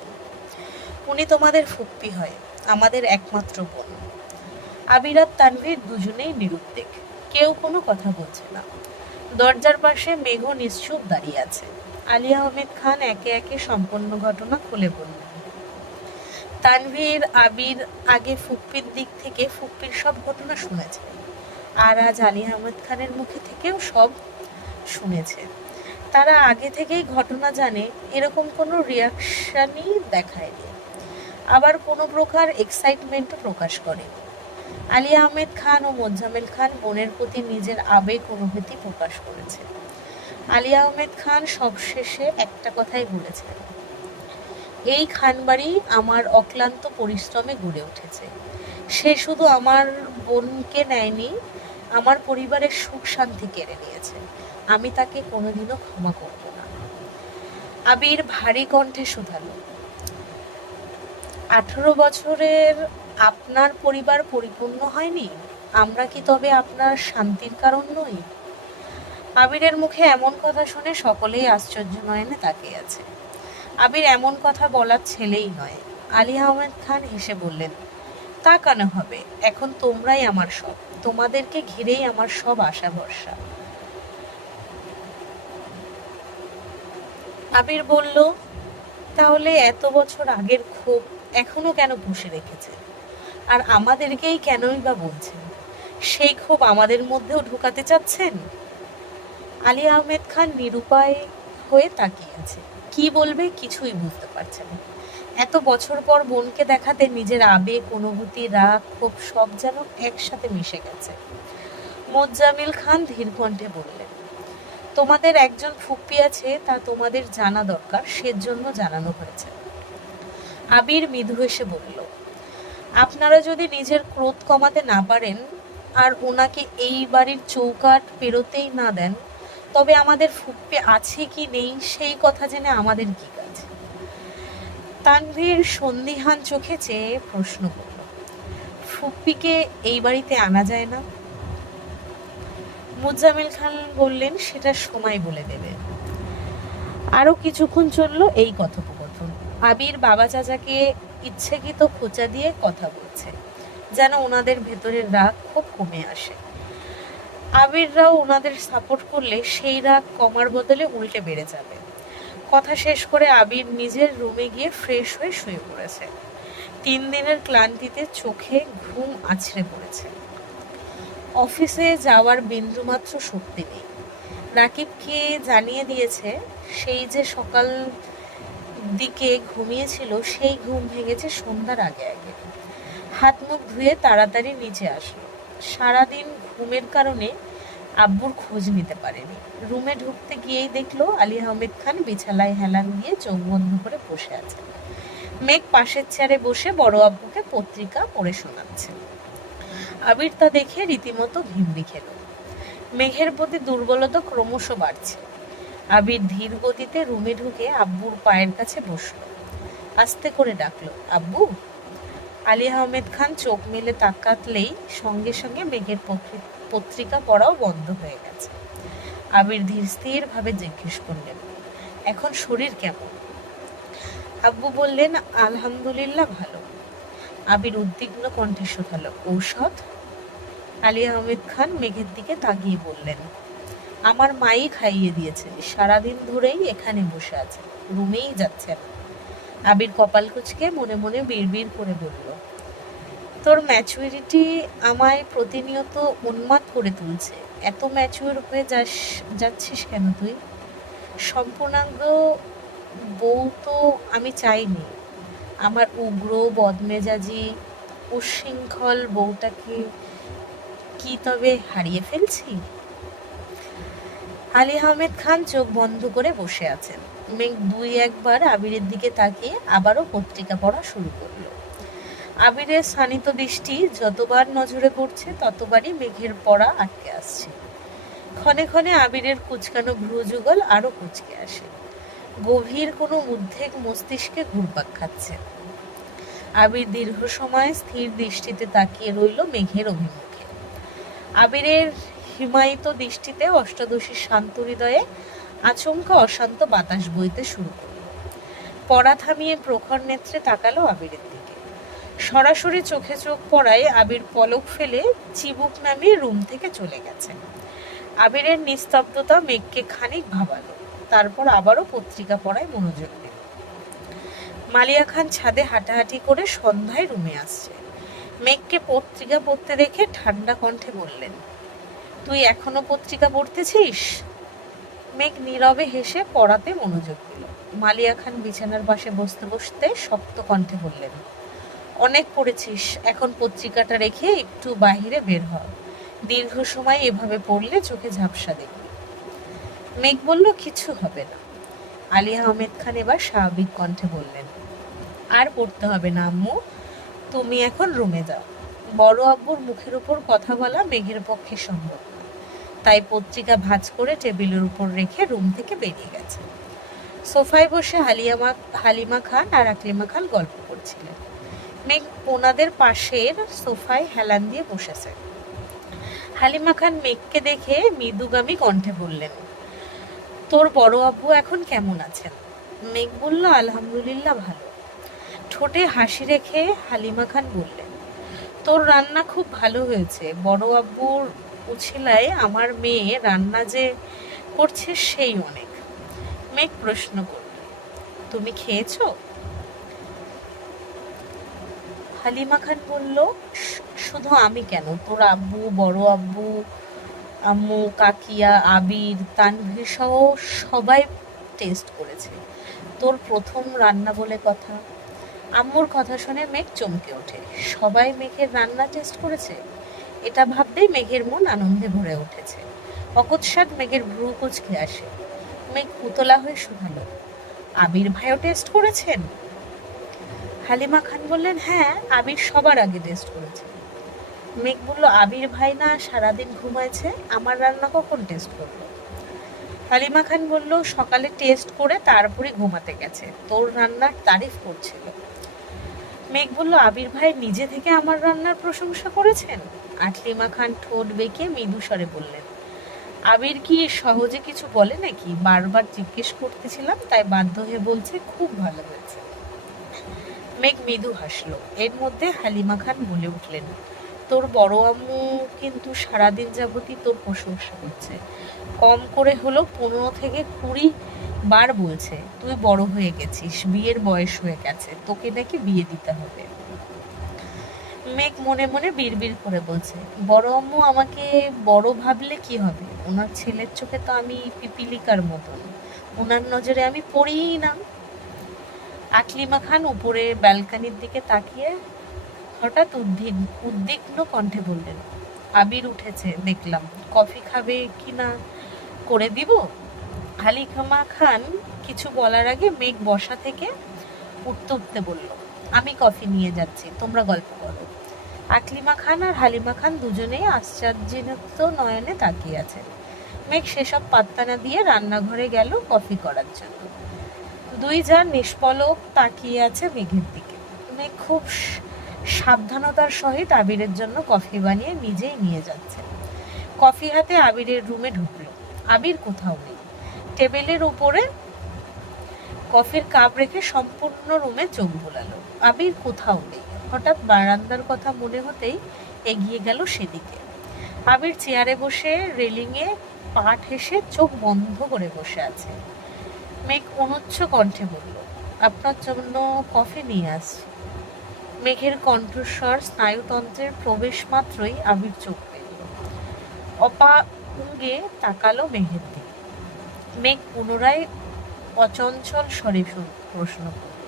উনি তোমাদের ফুপ্পি হয়, আমাদের একমাত্র বোন। আবির আর তানভীর দুজনেই নিরুদ্বেগ, কেউ কোনো কথা বলছে না। দরজার পাশে মেঘ নিশ্চুপ দাঁড়িয়ে আছে। আলী আহমেদ খান একে একে সম্পূর্ণ ঘটনা খুলে বললেন। তানভীর আবির আগে ফুপ্পির দিক থেকে ফুপ্পির সব ঘটনা শুনেছে, আর আজ আলী আহমেদ খানের মুখে থেকেও সব শুনেছে। তারা আগে থেকেই ঘটনা জানে, এরকম কোনো রিয়াকশনই দেখায়নি, আবার কোনো প্রকার এক্সাইটমেন্টও প্রকাশ করেনি। আলী আহমেদ খান ও মোজাম্মেল খান বোনের প্রতি নিজের আবেগ অনুভূতি প্রকাশ করেছে। আলী আহমেদ খান সবশেষে একটা কথাই বলেছেন, এই খানবাড়ি আমার অক্লান্ত পরিশ্রমে গড়ে উঠেছে। সে শুধু আমার বোনকে নেয়নি, আমার পরিবারের সুখ শান্তি কেড়ে নিয়েছে। আমি তাকে কোনোদিনও ক্ষমা করব না। আবির ভারী কণ্ঠে শুধালো, 18 বছরের আপনার পরিবার পরিপূর্ণ হয়নি? আমরা কি তবে আপনার শান্তির কারণ নই? আবিরের মুখে এমন কথা শুনে সকলেই আশ্চর্য নয়নে তাকিয়ে আছে। আবির এমন কথা বলার ছেলেই নয়। আলী আহমেদ খান হেসে বললেন, তা কেন হবে? এখন তোমরাই আমার সব, তোমাদেরকে ঘিরেই আমার সব আশা ভরসা। আবির বলল, তাহলে এত বছর আগের ক্ষোভ এখনো কেন পুষে রেখেছে? আর আমাদেরকেই কেনই বা বলছেন? সেই ক্ষোভ আমাদের মধ্যেও ঢুকাতে চাচ্ছেন? আলী আহমেদ খান নিরুপায় হয়ে তাকিয়ে আছে। কি বলবে কিছুই বুঝতে পারছে না। এত বছর পর বোনকে দেখাতে নিজের আবেগ, অনুভূতি, রাগ, ক্ষোভ সব যেন একসাথে মিশে গেছে। মোজাম্মেল খান ধীর কণ্ঠে বললেন, তোমাদের একজন ফুপ্পি আছে, তা তোমাদের জানা দরকার, সেজন্য জানানো হয়েছে। আবির মৃদু হেসে বলল, আপনারা যদি নিজের ক্রোধ কমাতে না পারেন আর ওনাকে এই বাড়ির চৌকাঠ পেরোতেই না দেন, তবে আমাদের ফুপ্পি আছে কি নেই সেই কথা জেনে আমাদের কি কাজ? তানভীর সন্দিহান চোখে চেয়ে প্রশ্ন করল, ফুপ্পিকে এই বাড়িতে আনা যায় না? মোজাম্মেল খান বললেন, সেটা সময় বলে দেবে। আরো কিছুক্ষণ চলল এই কথোপকথন। আবির বাবা চাচাকে ইচ্ছাকৃত খোঁচা দিয়ে কথা বলছে, যেন ওনাদের ভেতরের রাগ খুব কমে আসে। আবিররাও ওনাদের সাপোর্ট করলে সেই রাগ কমার বদলে উল্টে বেড়ে যাবে। কথা শেষ করে আবির নিজের রুমে গিয়ে ফ্রেশ হয়ে শুয়ে পড়েছে। 3 দিনের ক্লান্তিতে চোখে ঘুম আছড়ে পড়েছে। অফিসে যাওয়ার বিন্দুমাত্র শক্তি নেই। রাকিবকে জানিয়ে দিয়েছে, সেই যে সকাল দিকে ঘুমিয়েছিল সেই ঘুম ভেঙেছে সন্ধ্যার আগে আগে। হাত মুখ ধুয়ে তাড়াতাড়ি নিচে আসলো। সারাদিন ঘুমের কারণে আব্বুর খোঁজ নিতে পারেনি। রুমে ঢুকতে গিয়েই দেখলো আলী আহমেদ খান বিছানায় হেলান দিয়ে চোখ বন্ধ করে বসে আছে। মেঘ পাশের চেয়ারে বসে বড় আব্বুকে পত্রিকা পড়ে শোনাচ্ছে। আবির তা দেখে রীতিমতো ঘিমড়ি খেল। মেঘের প্রতি দুর্বলতা ক্রমশ বাড়ছে। আবির ধীর গতিতে রুমে ঢুকে আব্বুর পায়ের কাছে বসলো। আস্তে করে ডাকলো, আব্বু। আলী আহমেদ খান চোখ মেলে তাকাতলেই সঙ্গে সঙ্গে মেঘের পত্রিকা পড়াও বন্ধ হয়ে গেছে। আবির ধীর স্থির ভাবে জিজ্ঞেস করলেন, এখন শরীর কেমন? আব্বু বললেন, আলহামদুলিল্লাহ ভালো। আবির উদ্বিগ্ন কণ্ঠে শোধালো, ঔষধ? আলী আহমেদ খান মেঘের দিকে তাকিয়ে বললেন, আমার মাই খাইয়ে দিয়েছে, সারাদিন ধরেই এখানে বসে আছে, রুমেই যাচ্ছে না। আবির কপাল কুঁচকে মনে মনে বিড়বিড় করে বলল, তোর ম্যাচুরিটি আমায় প্রতিনিয়ত উন্মাদ করে তুলছে। এত ম্যাচুর হয়ে যাচ্ছিস কেন তুই? সম্পূর্ণাঙ্গ বউ তো আমি চাইনি। আমার উগ্র, বদমেজাজি, উচ্ছৃঙ্খল বউটাকে কি তবে হারিয়ে ফেলছি? আলী আহমেদ খান চোখ বন্ধ করে বসে আছেন। মেঘ দুই একবার আবিরের দিকে তাকিয়ে আবারও পত্রিকা পড়া শুরু করলো। আবিরের শানিত দৃষ্টি যতবার নজরে পড়ছে ততবারই মেঘের পড়া আটকে আসছে। ক্ষণে ক্ষণে আবিরের কুচকানো ভ্রুযুগল আরো কুচকে আসে। গভীর কোনো উদ্বেগ মস্তিষ্কে ঘুরপাক খাচ্ছে। আবির দীর্ঘ সময় স্থির দৃষ্টিতে তাকিয়ে রইল মেঘের অভিমুখে। আবিরের হিমায়িত দৃষ্টিতে অষ্টাদশীর শান্ত হৃদয়ে আচমকা অশান্ত বাতাস বইতে শুরু করল। পড়া থামিয়ে প্রখর নেত্রে তাকালো আবিরের দিকে। সরাসরি চোখে চোখ পড়ায় আবির পলক ফেলে চিবুক নামিয়ে রুম থেকে চলে গেছে। আবিরের নিস্তব্ধতা মেঘকে খানিক ভাবালো। তারপর আবারও পত্রিকা পড়ায় মনোযোগ দিল। মালিয়া খান ছাদে হাঁটাহাঁটি করে সন্ধ্যায় রুমে আসছে। মেঘকে পত্রিকা পড়তে দেখে ঠান্ডা কণ্ঠে বললেন, তুই এখনো পত্রিকা পড়তেছিস? মেঘ নীরবে হেসে পড়াতে মনোযোগ দিল। মালিয়া খান বিছানার পাশে বসতে বসতে শক্ত কণ্ঠে বললেন, অনেক পড়েছিস, এখন পত্রিকাটা রেখে একটু বাহিরে বের হ। দীর্ঘ সময় এভাবে পড়লে চোখে ঝাপসা দেখবি। মেঘ বলল, কিছু হবে না। আলী আহমেদ খান এবার স্বাভাবিক কণ্ঠে বললেন, আর পড়তে হবে না আম্মু, তুমি এখন রুমে যাও। বড় আব্বুর মুখের উপর কথা বলা মেঘের পক্ষে সম্ভব না, তাই পত্রিকা ভাঁজ করে টেবিলের উপর রেখে রুম থেকে বেরিয়ে গেছে। সোফায় বসে হালিমা খান আর আকলিমা খান গল্প করছিলেন। মেঘ ওনাদের পাশের সোফায় হেলান দিয়ে বসেছে। হালিমা খান মেঘকে দেখে মৃদুগামী কণ্ঠে বললেন, তোর বড় আব্বু এখন কেমন আছেন? মেঘ বলল, আলহামদুলিল্লাহ ভালো। ঠোঁটে হাসি রেখে হালিমা খান বললেন, তোর রান্না খুব ভালো হয়েছে। বড় আব্বুর উছিলায় আমার মেয়ে রান্না যে করছে সেই অনেক। মেঘ প্রশ্ন করল, তুমি খেয়েছো? হালিমা খান বলল, শুধু আমি কেন, তোর আব্বু, বড় আব্বু, আম্মু, কাকিয়া, আবির, তানভীর সহ সবাই টেস্ট করেছে। তোর প্রথম রান্না বলে কথা। আম্মুর কথা শুনে মেঘ চমকে ওঠে। সবাই মেঘের রান্না টেস্ট করেছে? এটা ভাবতেই মেঘের মন আনন্দে ভরে উঠেছে। অকস্মাৎ মেঘের ভ্রু কুঁচকে আসে। মেঘ উতলা হয়ে শুধালো, আবির ভাইও টেস্ট করেছেন? হালিমা খান বললেন, হ্যাঁ, আবির সবার আগে টেস্ট করেছে। মেঘ বলল, আবির ভাই না সারাদিন ঘুমাইছে, আমার রান্না কখন টেস্ট করলো? হালিমা খান বলল, সকালে টেস্ট করে তারপরে ঘুমাতে গেছে, তোর রান্নার তারিফ করছিল। মেঘ বলল, আবির ভাই নিজে থেকে আমার রান্নার প্রশংসা করেছেন? আকলিমা খান ঠোঁট বেঁকে মৃদু স্বরে বললেন, আবির কি সহজে কিছু বলে নাকি? বারবার জিজ্ঞেস করতেছিলাম, তাই বাধ্য হয়ে বলছে খুব ভালো হয়েছে। মেঘ মৃদু হাসলো। এর মধ্যে হালিমা খান বলে উঠলেন, তোর বড় আম্মু কিন্তু সারাদিন যাবতই তোর প্রশংসা করছে। কম করে হলো 15 থেকে 20 বার বলছে তুই বড় হয়ে গেছিস, বিয়ের বয়স হয়ে গেছে, তোকে নাকি বিয়ে দিতে হবে। মেঘ মনে মনে বিড়বিড় করে বলছে, বড় আম্মু আমাকে বড় ভাবলে কি হবে? ওনার ছেলের চোখে তো আমি পিপিলিকার মতন, ওনার নজরে আমি পড়িই না। আকলিমা খান উপরে ব্যালকানির দিকে তাকিয়ে হঠাৎ উদ্বিগ্ন কণ্ঠে বললেন, আবির উঠেছে দেখলাম, কফি খাবে কি না করে দিব? হালিমা খান কিছু বলার আগে মেঘ বসা থেকে উঠতে উঠতে বলল, আমি কফি নিয়ে যাচ্ছি, তোমরা গল্প করো। আকলিমা খান আর হালিমা খান দুজনেই আশ্চর্যজনিত নয়নে তাকিয়ে আছেন। মেঘ সেসব পাত্তা না দিয়ে রান্নাঘরে গেল কফি করার জন্য। দুই যার নিষ্পলক তাকিয়ে আছে মেঘের দিকে। মেঘ খুব সাবধানতার সহিত আবিরের জন্য কফি বানিয়ে নিজেই নিয়ে যাচ্ছে। কফি হাতে আবিরের রুমে ঢুকলো। আবির কোথাও নেই। টেবিলের উপরে কফির কাপ রেখে সম্পূর্ণ রুমে চোখ বোলালো। আবির কোথাও নেই। হঠাৎ বারান্দার কথা মনে হতেই এগিয়ে গেল সেদিকে। আবির চেয়ারে বসে রেলিংয়ে পা ঠেসে চোখ বন্ধ করে বসে আছে। মেঘ অনুচ্চ কণ্ঠে বলল, আপনার জন্য কফি নিয়ে আসছি। মেঘের কণ্ঠস্বর স্নায়ুতন্ত্রের প্রবেশ মাত্রই আবির চোখ পেল। অপাঙ্গে তাকালো মেঘের দিকে। মেঘ পুনরায় অচঞ্চল স্বরে প্রশ্ন করল,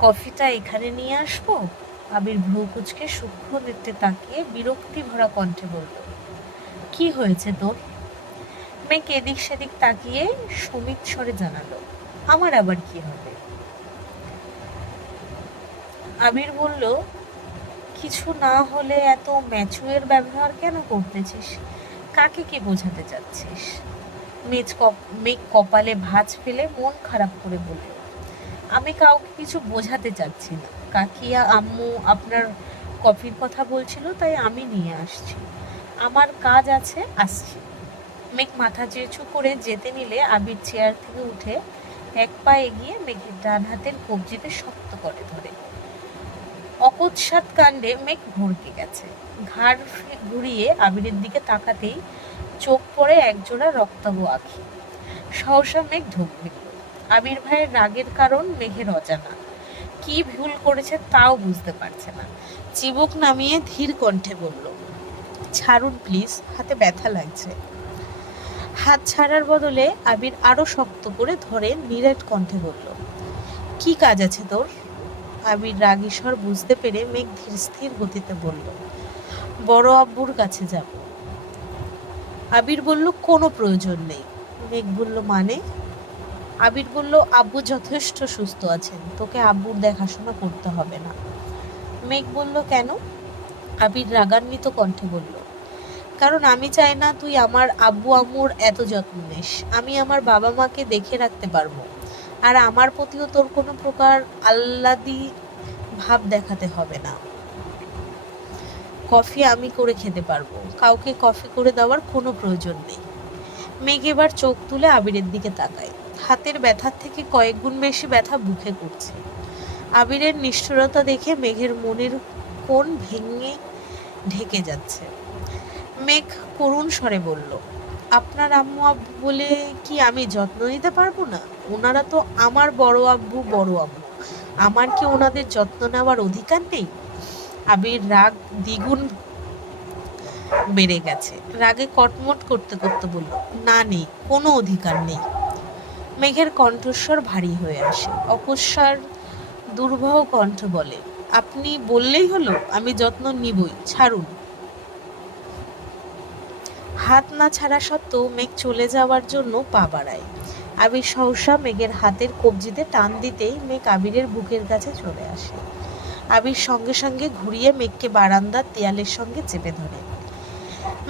কফিটা এখানে নিয়ে আসবো? আবির ভ্রু কুঁচকে সূক্ষ্ম নেত্রে তাকিয়ে বিরক্তি ভরা কণ্ঠে বলল, কি হয়েছে তোর? মেঘ এদিক সেদিক তাকিয়ে সমিত স্বরে জানালো, আমার আবার কি হবে? আবির বলল, কিছু না হলে এত ম্যাচুয়ের ব্যবহার কেন করতেছিস? কাকে কি বোঝাতে চাচ্ছিস? মেঘ কপালে ভাঁজ ফেলে মন খারাপ করে বলল, আমি কাউকে কিছু বোঝাতে চাচ্ছি না। কাকিয়া আম্মু আপনার কফির কথা বলছিল, তাই আমি নিয়ে আসছি। আমার কাজ আছে, আসছি। মেঘ মাথা চেঁচু করে যেতে নিলে আবির চেয়ার থেকে উঠে এক পা এগিয়ে মেঘের ডান হাতের কবজিতে শক্ত করে ধরে। অকস্মাৎ কাণ্ডে মেঘ ভড়কে গেছে। ঘাড় ঘুরিয়ে আবিরের দিকে তাকাতেই চোখ পড়ে একজোড়া রক্তাভ আঁখি। সহসা মেঘ ঢোক গেল। আবির ভাইয়ের রাগের কারণ মেঘের অজানা। কি ভুল করেছে তাও বুঝতে পারছে না। চিবুক নামিয়ে ধীর কণ্ঠে বলল, ছাড়ুন প্লিজ, হাতে ব্যথা লাগছে। হাত ছাড়ার বদলে আবির আরো শক্ত করে ধরে নিরেট কণ্ঠে বলল, কি কাজ আছে তোর? আবির রাগী স্বর বুঝতে পেরে মেঘ ধীর স্থির গতিতে বলল, বড় আব্বুর কাছে যাব। আবির বলল, কোনো প্রয়োজন নেই। মেঘ বলল, মানে? আবির বলল, আব্বু যথেষ্ট সুস্থ আছেন, তোকে আব্বুর দেখাশোনা করতে হবে না। মেঘ বলল, কেন? আবির রাগান্বিত কণ্ঠে বলল, কারণ আমি চাই না তুই আমার আব্বু আম্মুর এত যত্ন নিস। আমি আমার বাবা মাকে দেখে রাখতে পারবো, আর আমার প্রতিও তোর কোনো প্রকার আহ্লাদি ভাব দেখাতে হবে না। কফি আমি করে খেতে পারবো, কাউকে কফি করে দেওয়ার কোনো প্রয়োজন নেই। মেঘ এবার চোখ তুলে আবিরের দিকে তাকায়। হাতের ব্যথার থেকে কয়েক গুণ বেশি ব্যথা বুকে করছে। আবিরের নিষ্ঠুরতা দেখে মেঘের মনের কোণ ভেঙে ঢেকে যাচ্ছে। মেঘ করুণ স্বরে বলল, আপনার আম্মু আব্বু বলে কি আমি যত্ন নিতে পারবো না? ওনারা তো আমার বড় আব্বু বড় আম্মু, আমার কি ওনাদের যত্ন নেওয়ার অধিকার নেই? আবির রাগ দ্বিগুণ বেড়ে গেছে। রাগে কটমট করতে করতে বলল, না, নেই, কোনো অধিকার নেই। মেঘের কণ্ঠস্বর ভারী হয়ে আসে। অকস্মার দুর্বহ কণ্ঠ বলে, আপনি বললেই হলো, আমি যত্ন নিবই, ছাড়ুন। হাত না ছাড়া সত্ত্বেও মেঘ চলে যাওয়ার জন্য পা বাড়ায়। আবির সহসা মেঘের হাতের কবজিতে টান দিতেই মেঘ আবিরের বুকের কাছে চলে আসে। আবির সঙ্গে সঙ্গে ঘুরিয়ে মেঘকে বারান্দার দেয়ালের সঙ্গে চেপে ধরে।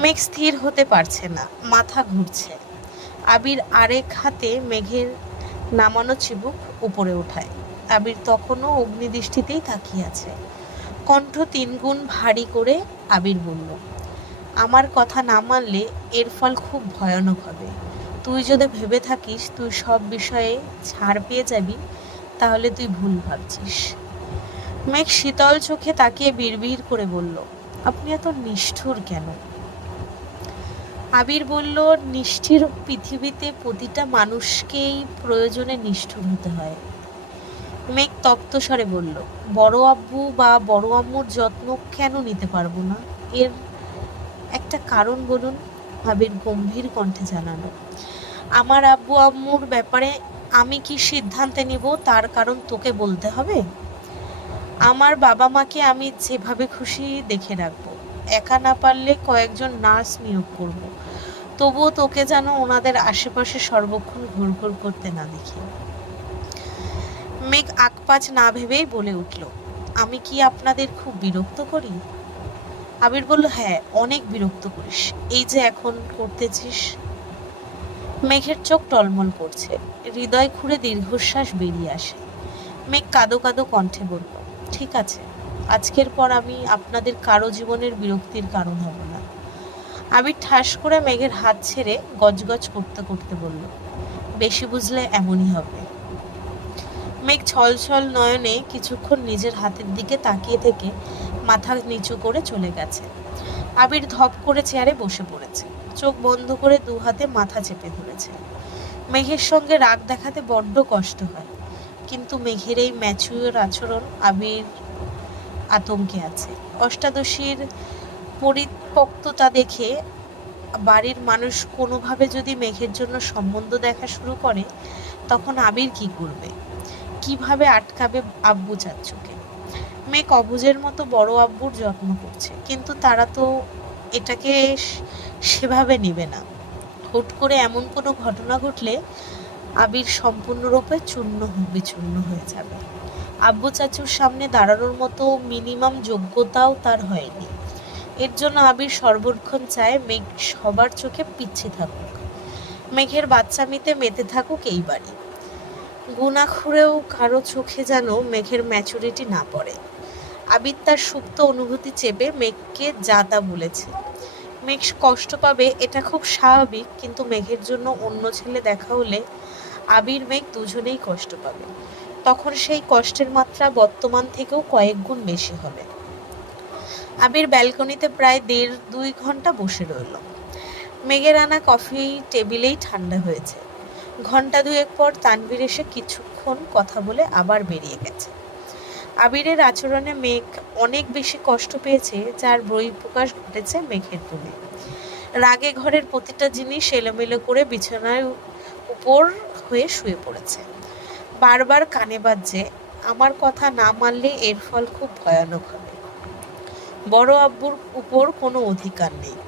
মেঘ স্থির হতে পারছে না, মাথা ঘুরছে। আবির আরেক হাতে মেঘের নামানো চিবুক উপরে ওঠায়। আবির তখনও অগ্নিদৃষ্টিতেই তাকিয়ে আছে। কণ্ঠ তিনগুণ ভারী করে আবির বলল, আমার কথা না মানলে এর ফল খুব ভয়ানক হবে। তুই যদি ভেবে থাকিস তুই সব বিষয়ে ছাড় পেয়ে যাবি, তাহলে তুই ভুল ভাবছিস। মেঘ শীতল চোখে তাকিয়ে বিড়বিড় করে বলল, আপনি এত নিষ্ঠুর কেন? আবির বলল, নিষ্ঠুর পৃথিবীতে প্রতিটা মানুষকেই প্রয়োজনে নিষ্ঠুর হতে হয়। মেঘ তপ্ত স্বরে বলল, বড় আব্বু বা বড় আম্মুর যত্ন কেন নিতে পারবো না? এর একটা কারণ বলুন। আবির গম্ভীর কণ্ঠে জানালো, আমার আব্বু আম্মুর ব্যাপারে আমি কি সিদ্ধান্তে নিব তার কারণ তোকে বলতে হবে? আমার বাবা মাকে আমি যেভাবে খুশি দেখে রাখবো, একা না পারলে কয়েকজন নার্স নিয়োগ করব। তবুও তোকে যেন ওনাদের আশেপাশে সর্বক্ষণ ঘুরঘুর করতে না দেখি। মেঘ আকপাচ না ভেবেই বলে উঠল, আমি কি আপনাদের খুব বিরক্ত করি? আবির বলল, হ্যাঁ, অনেক বিরক্ত করিস, এই যে এখন করতেছিস। মেঘের চোখ টলমল করছে, হৃদয় খুঁড়ে দীর্ঘশ্বাস বেরিয়ে আসে। মেঘ কাঁদো কাঁদো কণ্ঠে বলল, ঠিক আছে, আজকের পর আমি আপনাদের কারো জীবনের বিরক্তির কারণ হব না। আবির ঠাস করে মেঘের হাত ছেড়ে গজগজ করতে করতে বলল, বেশি বুঝলে এমনই হবে। মেঘ ছলছল নয়নে কিছুক্ষণ নিজের হাতের দিকে তাকিয়ে থেকে মাথা নিচু করে চলে গেছে। আবির ধপ করে চেয়ারে বসে পড়েছে, চোখ বন্ধ করে দু হাতে মাথা চেপে ধরেছে। মেঘের সঙ্গে রাগ দেখাতে বড্ড কষ্ট হয়, কিন্তু মেঘের এই ম্যাচুর আচরণ আবির আতঙ্কে আছে। অষ্টাদশীর পরিপক্কতা দেখে বাড়ির মানুষ কোনোভাবে যদি মেঘের জন্য সম্বন্ধ দেখা শুরু করে, তখন আবির কি করবে? কিভাবে আটকাবে আব্বু চাচ্চুকে? মেঘ অবুঝের মতো বড় আব্বুর যত্ন করছে, কিন্তু তারা তো এটাকে সেভাবে নিবে না। হুট করে এমন কোনো ঘটনা ঘটলে আবির সম্পূর্ণরূপে চূর্ণ বিচূর্ণ হয়ে যাবে। আব্বু চাচুর সামনে দাঁড়ানোর মতো মিনিমাম যোগ্যতাও তার হয়নি। এর জন্য আবির সর্বক্ষণ চায় মেঘ সবার চোখে পিচ্ছি থাকুক, মেঘের বাচ্চামিতে মেতে থাকুক এই বাড়ি। গুণাখুরেও কারো চোখে যেন মেঘের ম্যাচুরিটি না পড়ে। আবির তার সুপ্ত অনুভূতি চেপে মেঘকে যা তা বলেছে। মেঘ কষ্ট পাবে এটা খুব স্বাভাবিক, কিন্তু মেঘের জন্য অন্য ছেলে দেখা হলে আবির মেঘ দুজনেই কষ্ট পাবে। তখন সেই কষ্টের মাত্রা বর্তমান থেকেও কয়েক গুণ বেশি হবে। আবির ব্যালকনিতে প্রায় 1.5-2 ঘন্টা বসে রইল। মেঘের আনা কফি টেবিলেই ঠান্ডা হয়েছে। ঘন্টা 2 পর তানভীর এসে কিছুক্ষণ কথা বলে আবার বেরিয়ে গেছে। আবিরের আচরণে মেঘ অনেক বেশি কষ্ট পেয়েছে, যার বহিঃপ্রকাশ ঘটেছে মেঘের তুলে। রাগে ঘরের প্রতিটা জিনিস এলোমেলো করে বিছানায় উপর হয়ে শুয়ে পড়েছে। বারবার কানে বাজছে, আমার কথা না মানলে এর ফল খুব ভয়ানক হবে। বড় আব্বুর উপর কোনো অধিকার নেই।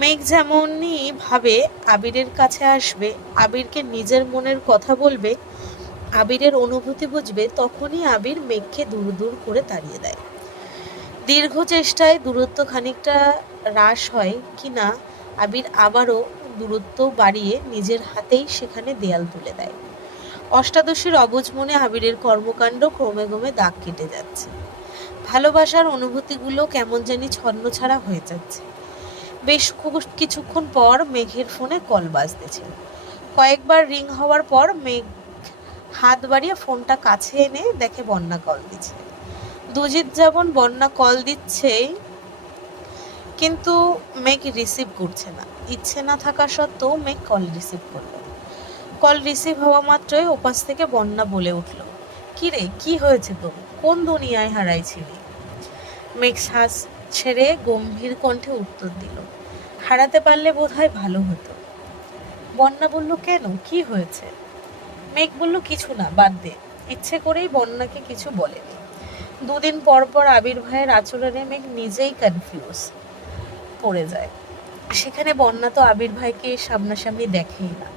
মেঘ যেমনই ভাবে আবিরের কাছে আসবে, আবিরকে নিজের মনের কথা বলবে, আবিরের অনুভূতি বুঝবে, তখনই আবির মেঘকে দূর দূর করে তাড়িয়ে দেয়। দীর্ঘ চেষ্টায় দূরত্ব খানিকটা হ্রাস হয় কিনা আবির আবারও দূরত্ব বাড়িয়ে নিজের হাতেই সেখানে দেয়াল তুলে দেয়। অষ্টাদশীর অবুঝ মনে আবিরের কর্মকাণ্ড ক্রমে ক্রমে দাগ কেটে যাচ্ছে। ভালোবাসার অনুভূতিগুলো কেমন জানি ছন্নছাড়া হয়ে যাচ্ছে। বেশ কিছুক্ষণ পর মেঘের ফোনে কল বাজতেছে। কয়েকবার রিং হওয়ার পর মেঘ হাত বাড়িয়ে ফোনটা কাছে এনে দেখে বন্যা কল দিচ্ছে। দুজিত যেমন বন্যা কল দিচ্ছেই, কিন্তু মেঘ রিসিভ করছে না। ইচ্ছে না থাকা সত্ত্বেও মেঘ কল রিসিভ করলো। কল রিসিভ হওয়া মাত্রই ওপাশ থেকে বন্যা বলে উঠল, কি রে, কি হয়েছে তোর? কোন দুনিয়ায় হারাইছিলি? মেঘ শ্বাস ছেড়ে গম্ভীর কণ্ঠে উত্তর দিল, হারাতে পারলে বোধহয় ভালো হতো। বন্যা বলল, কেন, কি হয়েছে? মেঘ বলল, কিছু না, বাদ দে। ইচ্ছে করেই বন্যাকে কিছু বলেনি। 2 দিন পর পর আবির ভাইয়ের আচরণে মেঘ নিজেই কনফিউজ পড়ে যায়। সেখানে বন্যা তো আবির ভাইকে সামনাসামনি দেখেই না,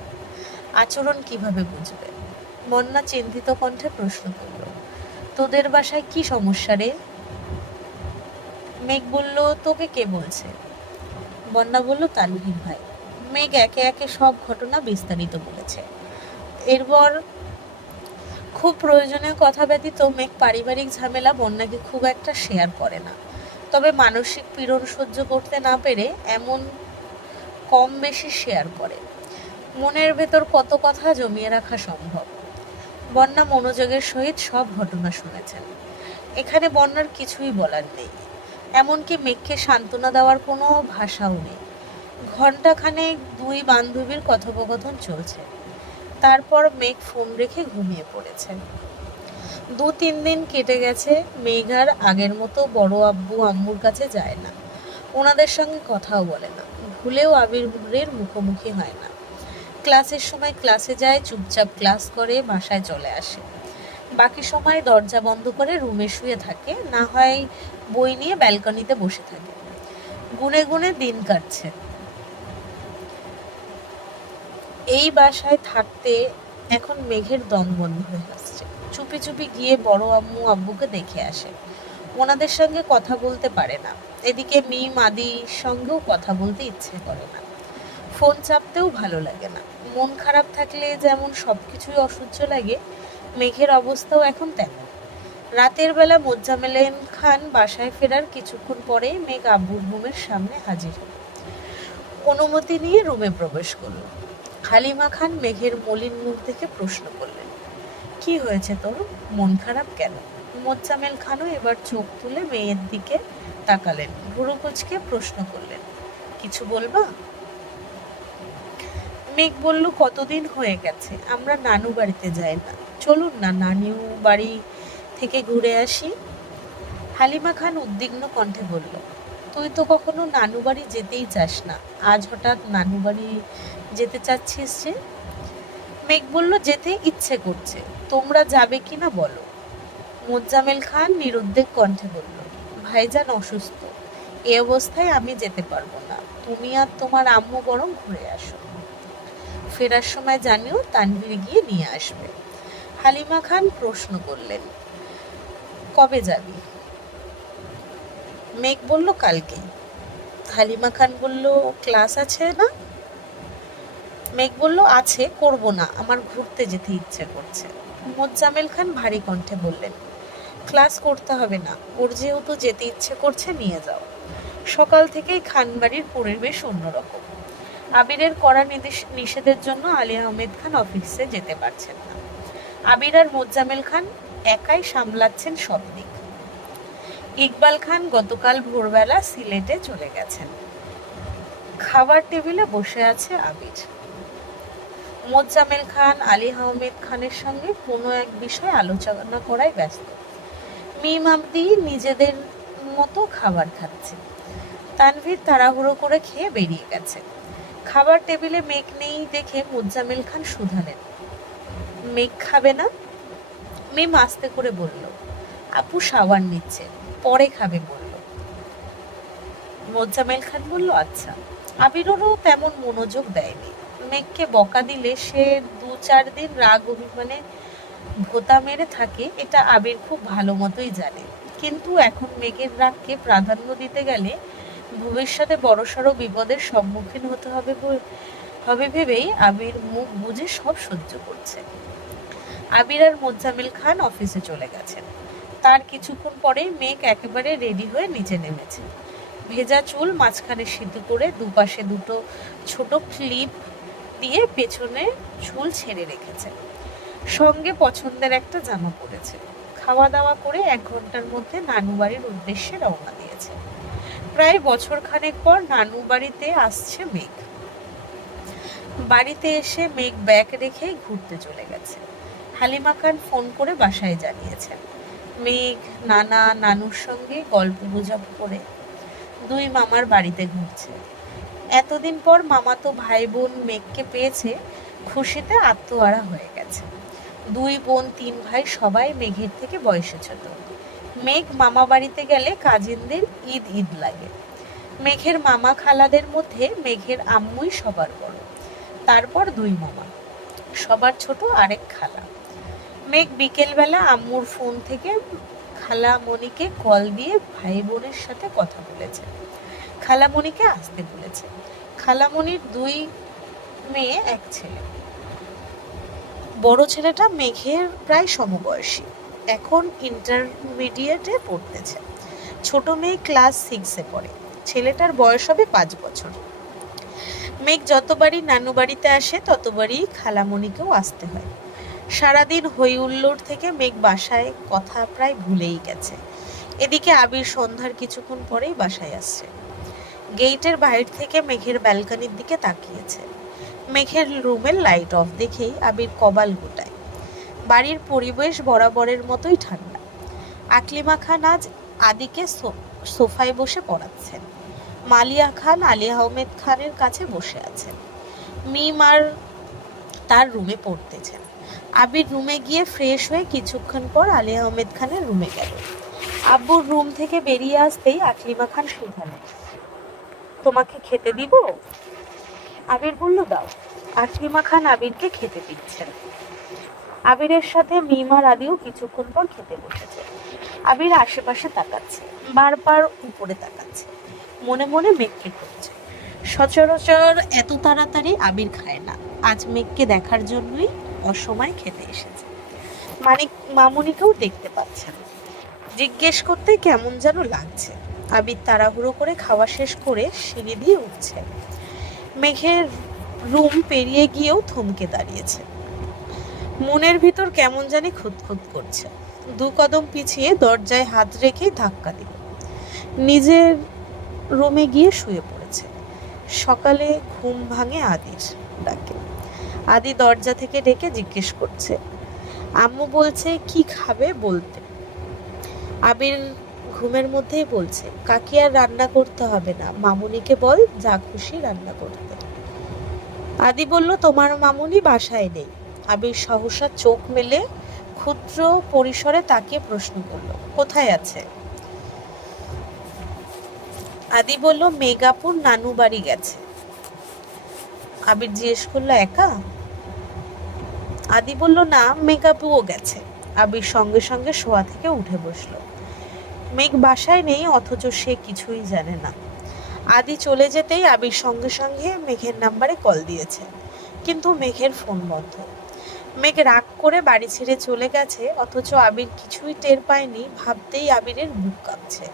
আচরণ কিভাবে বুঝবে? বন্যা চিন্তিত কণ্ঠে প্রশ্ন করল, তোদের বাসায় কি সমস্যা রে? মেঘ বলল, তোকে কে বলছে? বন্যা বলল, তানভীর ভাই। মেঘ একে একে সব ঘটনা বিস্তারিত বলেছে। এরপর খুব প্রয়োজনীয় কথা ব্যতীত মেঘ পারিবারিক ঝামেলা বন্যাকে খুব একটা শেয়ার করে না। তবে মানসিক পীড়ন সহ্য করতে না পেরে এমন কম বেশি শেয়ার করে। মনের ভেতর কত কথা জমিয়ে রাখা সম্ভব? বন্যা মনোযোগের সহিত সব ঘটনা শুনেছেন। এখানে বন্যার কিছুই বলার নেই, এমনকি মেঘকে সান্ত্বনা দেওয়ার কোনো ভাষাও নেই। ঘণ্টাখানেক 2 বান্ধবীর কথোপকথন চলছে। তারপর মেঘ ফোন রেখে ঘুমিয়ে পড়েছে। 2-3 দিন কেটে গেছে। মেঘ আর আগের মতো বড় আব্বু আম্মুর কাছে যায় না, ওনাদের সঙ্গে কথাও বলে না, ভুলেও আবিরের মুখোমুখি হয় না। ক্লাসের সময় ক্লাসে যায়, চুপচাপ ক্লাস করে বাসায় চলে আসে। বাকি সময় দরজা বন্ধ করে রুমে শুয়ে থাকে, না হয় বই নিয়ে ব্যালকনিতে বসে থাকে। গুনে গুনে দিন কাটছে। এই বাসায় থাকতে এখন মেঘের দম বন্ধ হয়ে আসছে। চুপি চুপি গিয়ে বড় আম্মু আব্বুকে দেখে আসে, ওনাদের সঙ্গে কথা বলতে পারে না। এদিকে মিম আদির সঙ্গেও কথা বলতে ইচ্ছে করে না, ফোন চাপতেও ভালো লাগে না। মন খারাপ থাকলে যেমন সব কিছুই অসহ্য লাগে, মেঘের অবস্থাও এখন তেমন। রাতের বেলা মোজাম্মেল খান বাসায় ফেরার কিছুক্ষণ পরেই মেঘ আব্বুর রুমের সামনে হাজির হল। অনুমতি নিয়ে রুমে প্রবেশ করল। হালিমা খান মেঘের মলিন মুখ দেখে প্রশ্ন করলেন, কি হয়েছে তোর, মন খারাপ কেন? মোজাম্মেল খানও এবার চোখ তুলে মেয়ের দিকে তাকালেন, ভুরু কুঁচকে প্রশ্ন করলেন, কিছু বলবা? মেঘ বলল, কতদিন হয়ে গেছে আমরা নানু বাড়িতে যাই না, চলুন না নানু বাড়ি থেকে ঘুরে আসি। হালিমা খান উদ্বিগ্ন কণ্ঠে বলল, তুই তো কখনো নানু বাড়ি যেতেই চাস না, আজ হঠাৎ নানু বাড়ি যেতে চাচ্ছিস যে? মেঘ বলল, যেতে ইচ্ছে করছে, তোমরা যাবে কি না বলো। মোজাম্মেল খান নিরুদ্বেগ কণ্ঠে বলল, ভাইজান অসুস্থ, এ অবস্থায় আমি যেতে পারবো না, তুমি আর তোমার আম্মু বরং ঘুরে আসো, ফেরার সময় জানিও তানভীর গিয়ে নিয়ে আসবে। হালিমা খান প্রশ্ন করলেন, কবে যাবি? মেঘ বলল, কালকে। হালিমা খান বলল, ক্লাস আছে না? মেঘ বলল, আছে, করব না, আমার ঘুরতে যেতে ইচ্ছে করছে। মোজাম্মেল খান ভারী কণ্ঠে বললেন, ক্লাস করতে হবে না, ওর যেহেতু যেতে ইচ্ছে করছে নিয়ে যাও। সকাল থেকেই খানবাড়ির পরিবেশ অন্যরকম। আবিরের কড়া নিষেধের জন্য আলী আহমেদ খান অফিসে যেতে পারছেন না। আবির আর মোজাম্মেল খান একাই সামলাচ্ছেন সব দিক। ইকবাল খান গতকাল ভোরবেলা সিলেটে চলে গেছেন। খাবার টেবিলে বসে আছে আবির। মোজাম্মেল খান আলী আহমেদ খানের সঙ্গে কোনো এক বিষয়ে আলোচনা করায় ব্যস্ত। মিম আবদি নিজেদের মতো খাবার খাচ্ছে। তানভীর তাড়াহুড়ো করে খেয়ে বেরিয়ে গেছে। খাবার টেবিলে মেঘ নেই দেখে মোজাম্মেল খান শুধালেন, মেঘ খাবে না? মিম আস্তে করে বলল, আপু শাওয়ার নিচ্ছে, পরে খাবে বলল। মোজাম্মেল খান বলল, আচ্ছা। আবিরও তেমন মনোযোগ দেয়নি। মেঘকে বকা দিলে সে 2-4 দিন রাগ অভিমানে ভোতা মেরে থাকে, এটা আবির খুব ভালো মতোই জানে। কিন্তু এখন মেঘের রাগকে প্রাধান্য দিতে গেলে ভবিষ্যতে বড়সড় বিপদের সম্মুখীন হতে হবে ভেবেই আবির মুখ বুজে সব সহ্য করছে। আবির আর মোজাম্মেল খান অফিসে চলে গেছেন। তার কিছুক্ষণ পরেই মেঘ একেবারে রেডি হয়ে নিচে নেমেছে। ভেজা চুল মাঝখানে সিঁথি করে দুপাশে দুটো ছোট ক্লিপ দিয়ে পেছনে চুল ছেড়ে রেখেছে। সঙ্গে পছন্দের একটা জামা পরেছে। খাওয়া দাওয়া করে 1 ঘন্টার মধ্যে নানু বাড়ির উদ্দেশ্যে রওনা দিয়েছে। প্রায় বছর খানেক পর নানু বাড়িতে আসছে মেঘ। বাড়িতে এসে মেঘ ব্যাগ রেখেই ঘুরতে চলে গেছে। হালিমা খান ফোন করে বাসায় জানিয়েছেন। মেঘ নানা নানুর সঙ্গে গল্প গুজব করে 2 মামার বাড়িতে ঘুরছে। এতদিন পর মামাতো ভাই বোন মেঘকে পেয়েছে, খুশিতে আত্মহারা হয়ে গেছে। 2 বোন 3 ভাই সবাই মেঘের থেকে বয়সে ছোট। মেঘ মামা বাড়িতে গেলে কাজিনদের ঈদ ঈদ লাগে। মেঘের মামা খালাদের মধ্যে মেঘের আম্মুই সবার বড়, তারপর 2 মামা, সবার ছোট আরেক খালা। মেঘ বিকেলবেলা আম্মুর ফোন থেকে খালামণিকে কল দিয়ে ভাই বোনের সাথে কথা বলেছে। খালামণিকে আসতে বলেছে। খালামণির 2 মেয়ে 1 ছেলে। বড় ছেলেটা মেঘের প্রায় সমবয়সী, এখন ইন্টারমিডিয়েটে পড়তেছে। ছোট মেয়ে ক্লাস 6-এ পড়ে। ছেলেটার বয়স হবে 5 বছর। মেঘ যতবারই নানু বাড়িতে আসে ততবারই খালামণিকেও আসতে হয়। সারাদিন হই হুল্লোড় থেকে মেঘ বাসায় কথা প্রায় ভুলেই গেছে। এদিকে আবির সন্ধ্যার কিছুক্ষণ পরেই বাসায় আসছে। গেটের বাইরে থেকে মেঘের ব্যালকনির দিকে তাকিয়েছে। মেঘের রুমের লাইট অফ দেখেই আবির কপাল গোটায়। বাড়ির পরিবেশ বরাবরের মতোই ঠান্ডা। আকলিমা খান আজ আদিকে সোফায় বসে পড়াচ্ছেন। মালিয়া খান আলী আহমেদ খানের কাছে বসে আছেন। মিম আর তার রুমে পড়তেছেন। আবির রুমে গিয়ে ফ্রেশ হয়ে কিছুক্ষণ পর আলী আহমেদ খানের রুমে গেল। আব্বুর রুম থেকে বেরিয়ে আসতেই আকলিমা খান শুধালেন, তোমাকে খেতে দিব? আবির বলল, দাও। আকলিমা খান আবিরকে খেতে দিচ্ছেন। আবিরের সাথে মিম আর আদিও কিছুক্ষণ পর খেতে বসেছে। আবির আশেপাশে তাকাচ্ছে, বারবার উপরে তাকাচ্ছে, মনে মনে মেঘকে খুঁজছে। সচরাচর এত তাড়াতাড়ি আবির খায় না, আজ মেঘকে দেখার জন্যই অসময় খেতে এসেছে। মামুনিকেও দেখতে পাচ্ছে না। জিজ্ঞেস করতে কেমন যেন লাগছে। আবির তাড়াহুড়ো করে খাওয়া শেষ করে সিঁড়ি দিয়ে উঠছে। মেঘের রুম পেরিয়ে গিয়েও থমকে দাঁড়িয়েছে। মনের ভিতর কেমন জানি খুঁতখুত করছে। 2 কদম পিছিয়ে দরজায় হাত রেখে ধাক্কা দিল। নিজের রুমে গিয়ে শুয়ে পড়েছে। সকালে ঘুম ভাঙে আদির ডাকে। আদি দরজা থেকে ডেকে জিজ্ঞেস করছে, আম্মু বলছে কি খাবে বলতে। আবির ঘুমের মধ্যেই বলছে, কাকি আর রান্না করতে হবে না, মামুনিকে বল যা খুশি রান্না করতে। আদি বলল, তোমার মামুনি বাসায় নেই। আবির সহসা চোখ মেলে ক্ষুদ্র পরিসরে তাকিয়ে প্রশ্ন করল, কোথায় আছে? আদি বলল, মেঘাপুর নানু বাড়ি গেছে। আবির জিজ্ঞেস করলো, একা? আদি বলল, না, মেঘাপুও গেছে। আবির সঙ্গে সঙ্গে শোয়া থেকে উঠে বসলো। মেঘ বাসায় নেই, অথচ সে কিছুই জানে না। আদি চলে যেতেই আবির সঙ্গে সঙ্গে মেঘের নাম্বারে কল দিয়েছে, কিন্তু মেঘের ফোন বন্ধ। মেঘ রাগ করে বাড়ি ছেড়ে চলে গেছে, অথচ আবির কিছুই টের পায়নি। ভাবতেই আবিরের বুক কাঁপছে।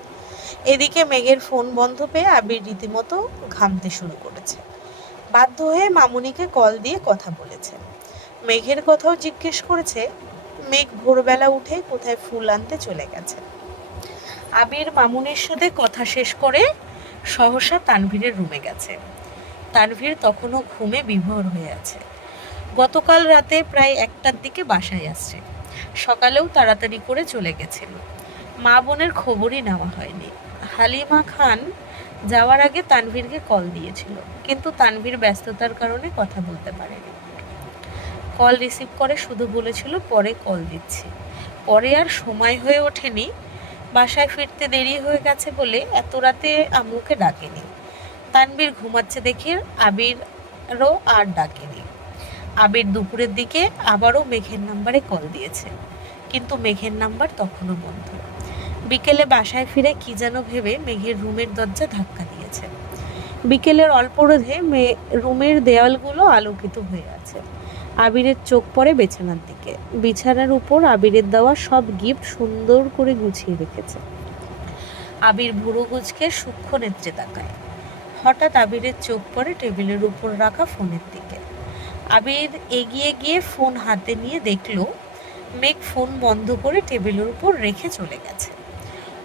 এদিকে মেঘের ফোন বন্ধ পেয়ে আবির রীতিমতো ঘামতে শুরু করেছে। বাধ্য হয়ে মামুনিকে কল দিয়ে কথা বলেছে, মেঘের কথাও জিজ্ঞেস করেছে। মেঘ ভোরবেলা উঠে কোথায় ফুল আনতে চলে গেছে। আবির মামুনির সাথে কথা শেষ করে সহসা তানভীরের রুমে গেছে। তানভীর তখনও ঘুমে বিভোর হয়ে আছে। গতকাল রাতে প্রায় 1টার দিকে বাসায় আসছে। সকালেও তাড়াতাড়ি করে চলে গেছিল। মা বোনের খবরই নেওয়া হয়নি। হালিমা খান যাওয়ার আগে তানভীরকে কল দিয়েছিল, কিন্তু তানভীর ব্যস্ততার কারণে কথা বলতে পারেনি। কল রিসিভ করে শুধু বলেছিল পরে কল দিচ্ছি। পরে আর সময় হয়ে ওঠেনি। বাসায় ফিরতে দেরি হয়ে গেছে বলে এত রাতে আম্মুকে ডাকেনি। তানভীর ঘুমাচ্ছে দেখে আবিরও আর ডাকেনি। আবির দুপুরের দিকে আবারও মেঘের নাম্বারে কল দিয়েছে, কিন্তু মেঘের নাম্বার তখনও বন্ধ। বিকেলে বাসায় ফিরে কি যেন ভেবে মেঘের রুমের দরজা ধাক্কা দিয়েছে। বিকেলের অল্প রোদে রুমের দেয়ালগুলো আলোকিত হয়ে আছে। আবিরের চোখ পড়ে বিছানার দিকে। বিছানার উপর আবিরের দেওয়া সব গিফট সুন্দর করে গুছিয়ে রেখেছে। আবির ভুরু কুঁচকে সূক্ষ্ম নেত্রে তাকায়। হঠাৎ আবিরের চোখ পড়ে টেবিলের উপর রাখা ফোনের দিকে। আবির এগিয়ে গিয়ে ফোন হাতে নিয়ে দেখল মেঘ ফোন বন্ধ করে টেবিলের উপর রেখে চলে গেছে।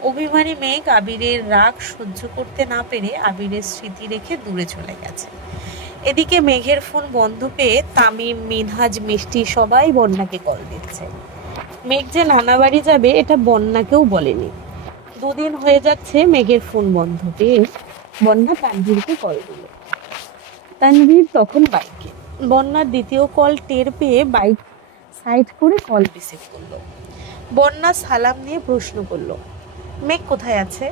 অভিমানী মেঘ আবিরের রাগ সহ্য করতে না পেরে আবিরের স্মৃতি রেখে দূরে চলে গেছে। এদিকে মেঘের ফোন বন্ধ পেয়ে তামিম, মিনহাজ, মিষ্টি সবাই বন্যাকে কল দিচ্ছে। মেঘ যে নানা বাড়ি যাবে এটা বন্যাকেও বলেনি। 2 দিন হয়ে যাচ্ছে মেঘের ফোন বন্ধ পেয়ে বন্যা তানভীরকে কল দিল। তানভীর তখন বাইকে। বন্যার দ্বিতীয় কল টের পেয়ে বাইক সাইড করে কল রিসিভ করলো। বন্যা সালাম দিয়ে প্রশ্ন করলো, মেঘ কোথায় আছে?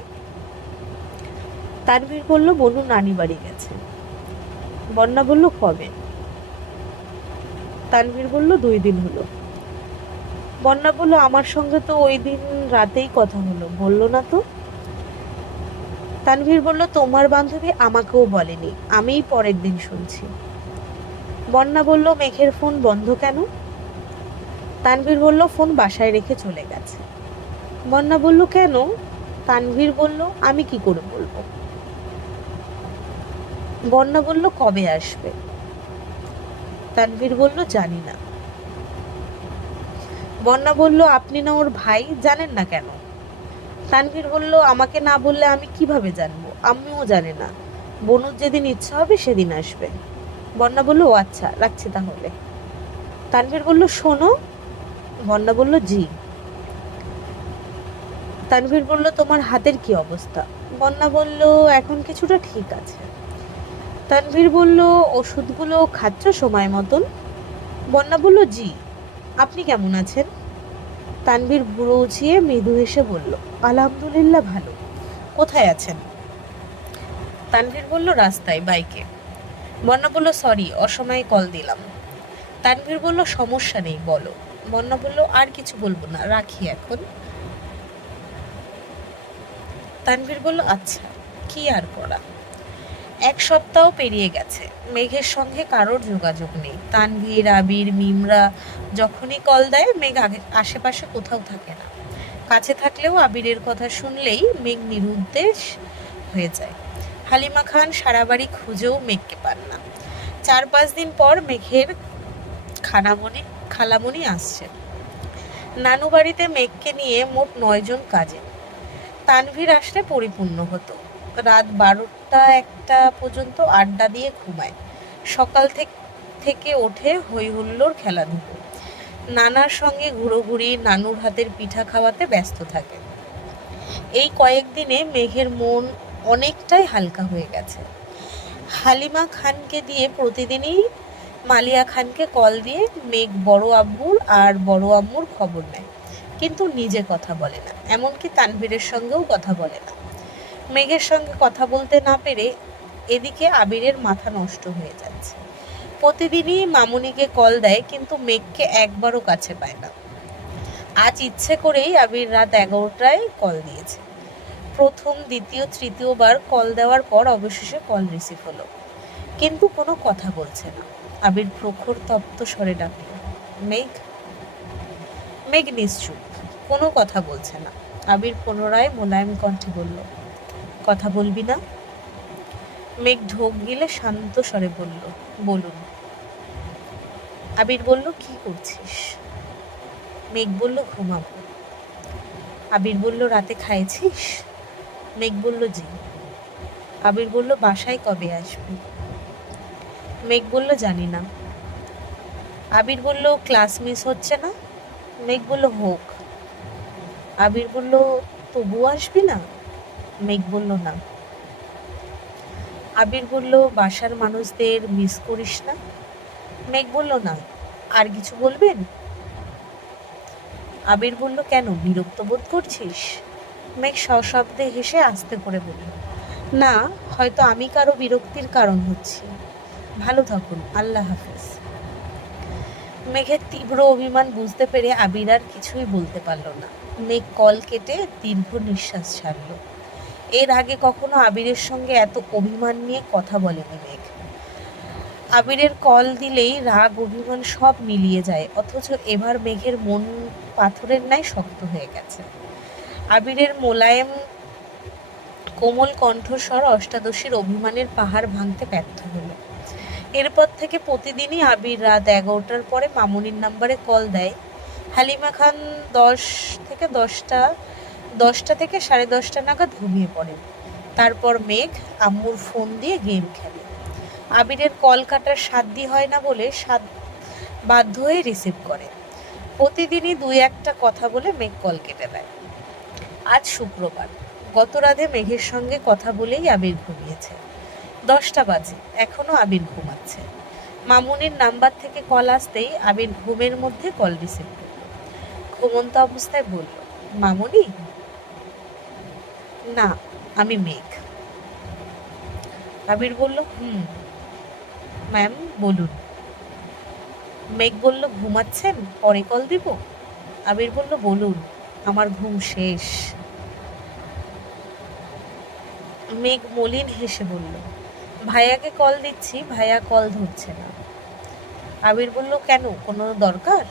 তানভীর বলল, বনু নানি বাড়ি গেছে। বন্যা বলল, কবে? তানভীর বলল, 2 দিন হলো। বন্যা বলল, আমার সঙ্গে তো ওই দিন রাতেই কথা হলো, বললো না তো? তানভীর বলল, তোমার বান্ধবী আমাকেও বলেনি, আমিই পরের দিন শুনছি। বন্যা বলল, মেঘের ফোন বন্ধ কেন? তানভীর বলল, ফোন বাসায় রেখে চলে গেছে। বন্যা বলল, কেন? তানভীর বলল, আমি কি করে বলবো? বন্যা বলল, কবে আসবে? তানভীর বলল, জানি না। বন্যা বলল, আপনি না ওর ভাই, জানেন না কেন? তানভীর বলল, আমাকে না বললে আমি কিভাবে জানবো? আম্মুও জানে না। বনুর যেদিন ইচ্ছা হবে সেদিন আসবে। বন্যা বলল, ও আচ্ছা, রাখছি তাহলে। তানভীর বলল, শোনো। বন্যা বলল, জি। তানভীর বলল, তোমার হাতের কি অবস্থা? বন্যা বলল, এখন কিছুটা ঠিক আছে। তানভীর বলল, ওষুধগুলো খাচ্ছ সময় মতন? বন্যা বলল, জি। আপনি কেমন আছেন? তানভীর ভুরু উঁচিয়ে মৃদু হেসে বলল, আলহামদুলিল্লাহ ভালো। কোথায় আছেন? তানভীর বলল, রাস্তায়, বাইকে। বন্যা বলল, সরি, অসময়ে কল দিলাম। তানভীর বলল, সমস্যা নেই, বলো। বন্যা বলল, আর কিছু বলবো না, রাখি এখন। তানভীর বলল, আচ্ছা, কি আর করা। 1 সপ্তাহ পেরিয়ে গেছে। মেঘের সঙ্গে কারোর যোগাযোগ নেই। তানভীর, আবির, মিমরা যখনই কল দেয় মেঘ আশেপাশে কোথাও থাকে না। কাছে থাকলেও আবিরের কথা শুনলেই মেঘ নিরুদ্দেশ হয়ে যায়। হালিমা খান সারা বাড়ি খুঁজেও মেঘকে পান না। 4-5 দিন পর মেঘের খালামণি আসছেন। নানু বাড়িতে মেঘকে নিয়ে মোট 9 জন কাজে। তানভীর আসলে পরিপূর্ণ হতো। রাত 12টা-1টা পর্যন্ত আড্ডা দিয়ে ঘুমায়। সকাল থেকে ওঠে হই হুল্লোড়, খেলাধুলো। নানার সঙ্গে ঘুরোঘুরি, নানুর হাতের পিঠা খাওয়াতে ব্যস্ত থাকে। এই কয়েকদিনে মেঘের মন অনেকটাই হালকা হয়ে গেছে। হালিমা খানকে দিয়ে প্রতিদিনই মালিয়া খানকে কল দিয়ে মেঘ বড় আব্বুর আর বড় আম্মুর খবর নেয়, কিন্তু নিজে কথা বলে না, এমনকি তানভীরের সঙ্গেও কথা বলে না। মেঘের সঙ্গে কথা বলতে না পেরে এদিকে আবিরের মাথা নষ্ট হয়ে যাচ্ছে। প্রতিদিনই মামুনিকে কল দেয়, কিন্তু মেঘকে একবারও কাছে পায় না। আজ ইচ্ছে করেই আবির রাত 11টায় কল দিয়েছে। প্রথম, দ্বিতীয়, তৃতীয়বার কল দেওয়ার পর অবশেষে কল রিসিভ হলো, কিন্তু কোনো কথা বলছে না। আবির প্রখর তপ্ত স্বরে ডাকল, মেঘ। মেঘ নিশ্চুপ, কোনো কথা বলছে না। আবির পুনরায় মোলায়েম কণ্ঠে বলল, কথা বলবি না? মেঘ ঢোক গিলে শান্ত স্বরে বলল, বলুন। আবির বলল, কি করছিস? মেঘ বলল, ঘুমাবো। আবির বলল, রাতে খাইছিস? মেঘ বলল, জি। আবির বলল, বাসায় কবে আসবি? মেঘ বলল, জানি না। আবির বলল, ক্লাস মিস হচ্ছে না? মেঘ বলল, হোক। আবির বলল, তবু আসবি না? মেঘ বলল, না। আবির বলল, বাসার মানুষদের মিস করিস না? মেঘ বলল, না। আর কিছু বলবেন? আবির বলল, কেন, বিরক্ত বোধ করছিস? মেঘ সশব্দে হেসে আস্তে করে বলল, না, হয়তো আমি কারো বিরক্তির কারণ হচ্ছি। ভালো থাকুন, আল্লাহ হাফেজ। মেঘের তীব্র অভিমান বুঝতে পেরে আবির আর কিছুই বলতে পারল না। মেঘ কল কেটে দীর্ঘ নিঃশ্বাস ছাড়ল। এর আগে কখনো আবিরের সঙ্গে এত অভিমান নিয়ে কথা বলেনি মেঘ। আবিরের কল দিলেই রাগ অভিমান সব মিলিয়ে যায়, অথচ এবার মেঘের মন পাথরের ন্যায় শক্ত হয়ে গেছে। আবিরের মোলায়েম কোমল কণ্ঠস্বর অষ্টাদশীর অভিমানের পাহাড় ভাঙতে ব্যর্থ হলো। এরপর থেকে প্রতিদিনই আবির রাত 11টার পরে মামুনির নাম্বারে কল দেয়। হালিমা খান 10টা থেকে 10:30 নাগাদ ঘুমিয়ে পড়েন। তারপর মেঘ আম্মুর ফোন দিয়ে গেম খেলে। আবিরের কল কাটার সাধ্য হয় না বলে বাধ্য হয়ে রিসিভ করে। প্রতিদিনই 2-1টা কথা বলে মেঘ কল কেটে দেয়। আজ শুক্রবার, গত রাতে মেঘের সঙ্গে কথা বলেই আবির ঘুমিয়েছে। 10টা বাজে, এখনো আবির ঘুমাচ্ছে। মামুনির নাম্বার থেকে কল আসতেই আবির ঘুমের মধ্যে কল রিসিভ করল। ঘুমন্ত অবস্থায় বলল, মামুনি? না, আমি মেঘ। আবির বলল, ম্যাম, বলুন। মেঘ বলল, ঘুমাচ্ছেন, পরে কল দিব? আবির বলল, বলুন, আমার ঘুম শেষ। মেঘ মলিন হেসে বলল, ভাইয়াকে কল দিচ্ছি, ভাইয়া কল ধরছে না। আবির বলল, কেন, কোনো দরকার?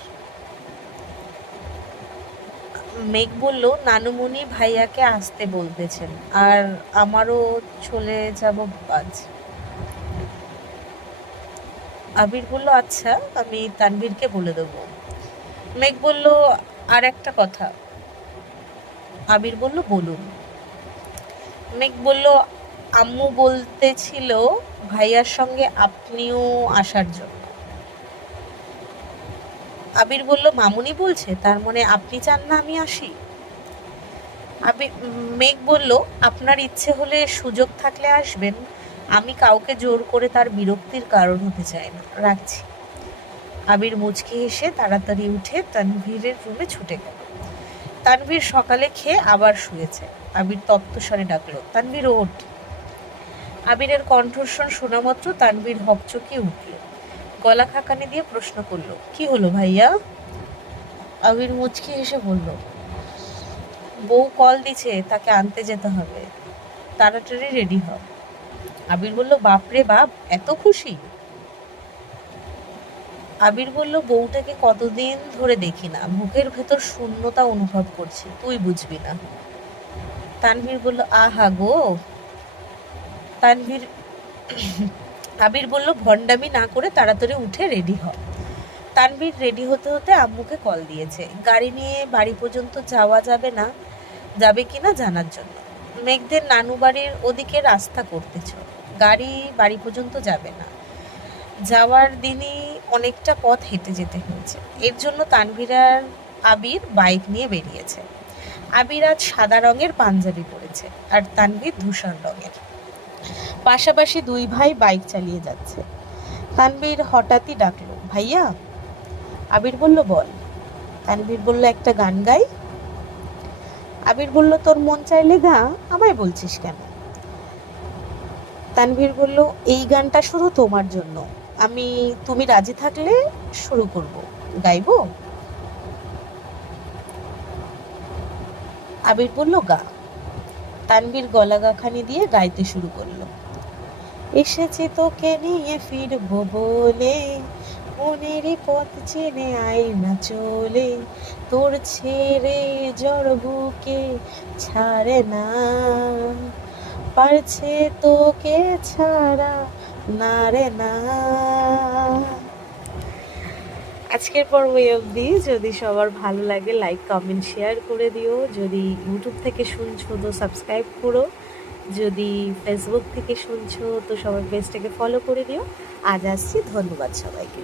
মেঘ বলল, নানুমণি ভাইয়াকে আসতে বলতেছেন, আর আমারও চলে যাব আজ। আবির বলল, আচ্ছা, আমি তানভীরকে বলে দেবো। মেঘ বলল, আর একটা কথা। আবির বলল, বলুন। মেঘ বলল, আম্মু বলতেছিল ভাইয়ার সঙ্গে আপনিও আসার জন্য। আবির বলল, মামুনি বলছে, তার মানে আপনি চান না আমি আসি? মেঘ বলল, আপনার ইচ্ছে হলে, সুযোগ থাকলে আসবেন, আমি কাউকে জোর করে তার বিরক্তির কারণ হতে চাই না, রাখছি। আবির মুচকি হেসে তাড়াতাড়ি উঠে তানভীরের রুমে ছুটে গেল। তানভীর সকালে খেয়ে আবার শুয়েছে। আবির তপ্তস্বরে ডাকলো, তানভীর ওঠ। আবিরের কণ্ঠস্বর শোনা মাত্র তানভীর হকচকিয়ে উঠল। গলা খাকানি দিয়ে প্রশ্ন করল, কি হলো ভাইয়া? আবির মুচকি হেসে বলল, বউ কল দিছে, তাকে আনতে যেতে হবে, তাড়াতাড়ি রেডি হ। আবির বলল, বাপরে বাপ, এত খুশি? আবির বলল, বউটাকে কতদিন ধরে দেখি না, বুকের ভেতর শূন্যতা অনুভব করছি, তুই বুঝবি না। তানভীর বলল, আহা গো। আবির বলল, ভণ্ডামি না করে তাড়াতাড়ি উঠে রেডি হ। তানভীর রেডি হতে হতে আম্মুকে কল দিয়েছে, গাড়ি নিয়ে বাড়ি পর্যন্ত যাবে কিনা জানার জন্য। মেঘদের নানু বাড়ির ওদিকে রাস্তা করতেছ, গাড়ি বাড়ি পর্যন্ত যাবে না। যাওয়ার দিনই অনেকটা পথ হেঁটে যেতে হয়েছে। এর জন্য তানভীর আর আবির বাইক নিয়ে বেরিয়েছে। আবির আজ সাদা রঙের পাঞ্জাবি পরেছে, আর তানভীর ধূসর রঙের। পাশাপাশি দুই ভাই বাইক চালিয়ে যাচ্ছে। তানভীর হঠাৎই ডাকলো, ভাইয়া। আবির বলল, বল। তানভীর বলল, একটা গান গাই। আবির বলল, তোর মন চাইলে গা, আমায় বলছিস কেন? তানভীর বলল, এই গানটা শুধু তোমার জন্য, তুমি রাজি থাকলে শুরু করব, গাইবো? আবির বলল, গা। তানভীর গলা গাখানি দিয়ে গাইতে শুরু করলো। এসেছি তোকে নিয়ে ফিরবো বলে, মনেরই পথ চেনে আয় না চলে, তোর ছেড়ে জ্বর বুকে ছাড়ে না, পারছে তোকে ছাড়া না রে না। আজকের পর্ব এই অবধি। যদি সবার ভালো লাগে লাইক কমেন্ট শেয়ার করে দিও। যদি ইউটিউব থেকে শুনছো তো সাবস্ক্রাইব করো। যদি ফেসবুক থেকে শুনছো তো সবার পেজটাকে ফলো করে দিও। আজ আসছি, ধন্যবাদ সবাইকে।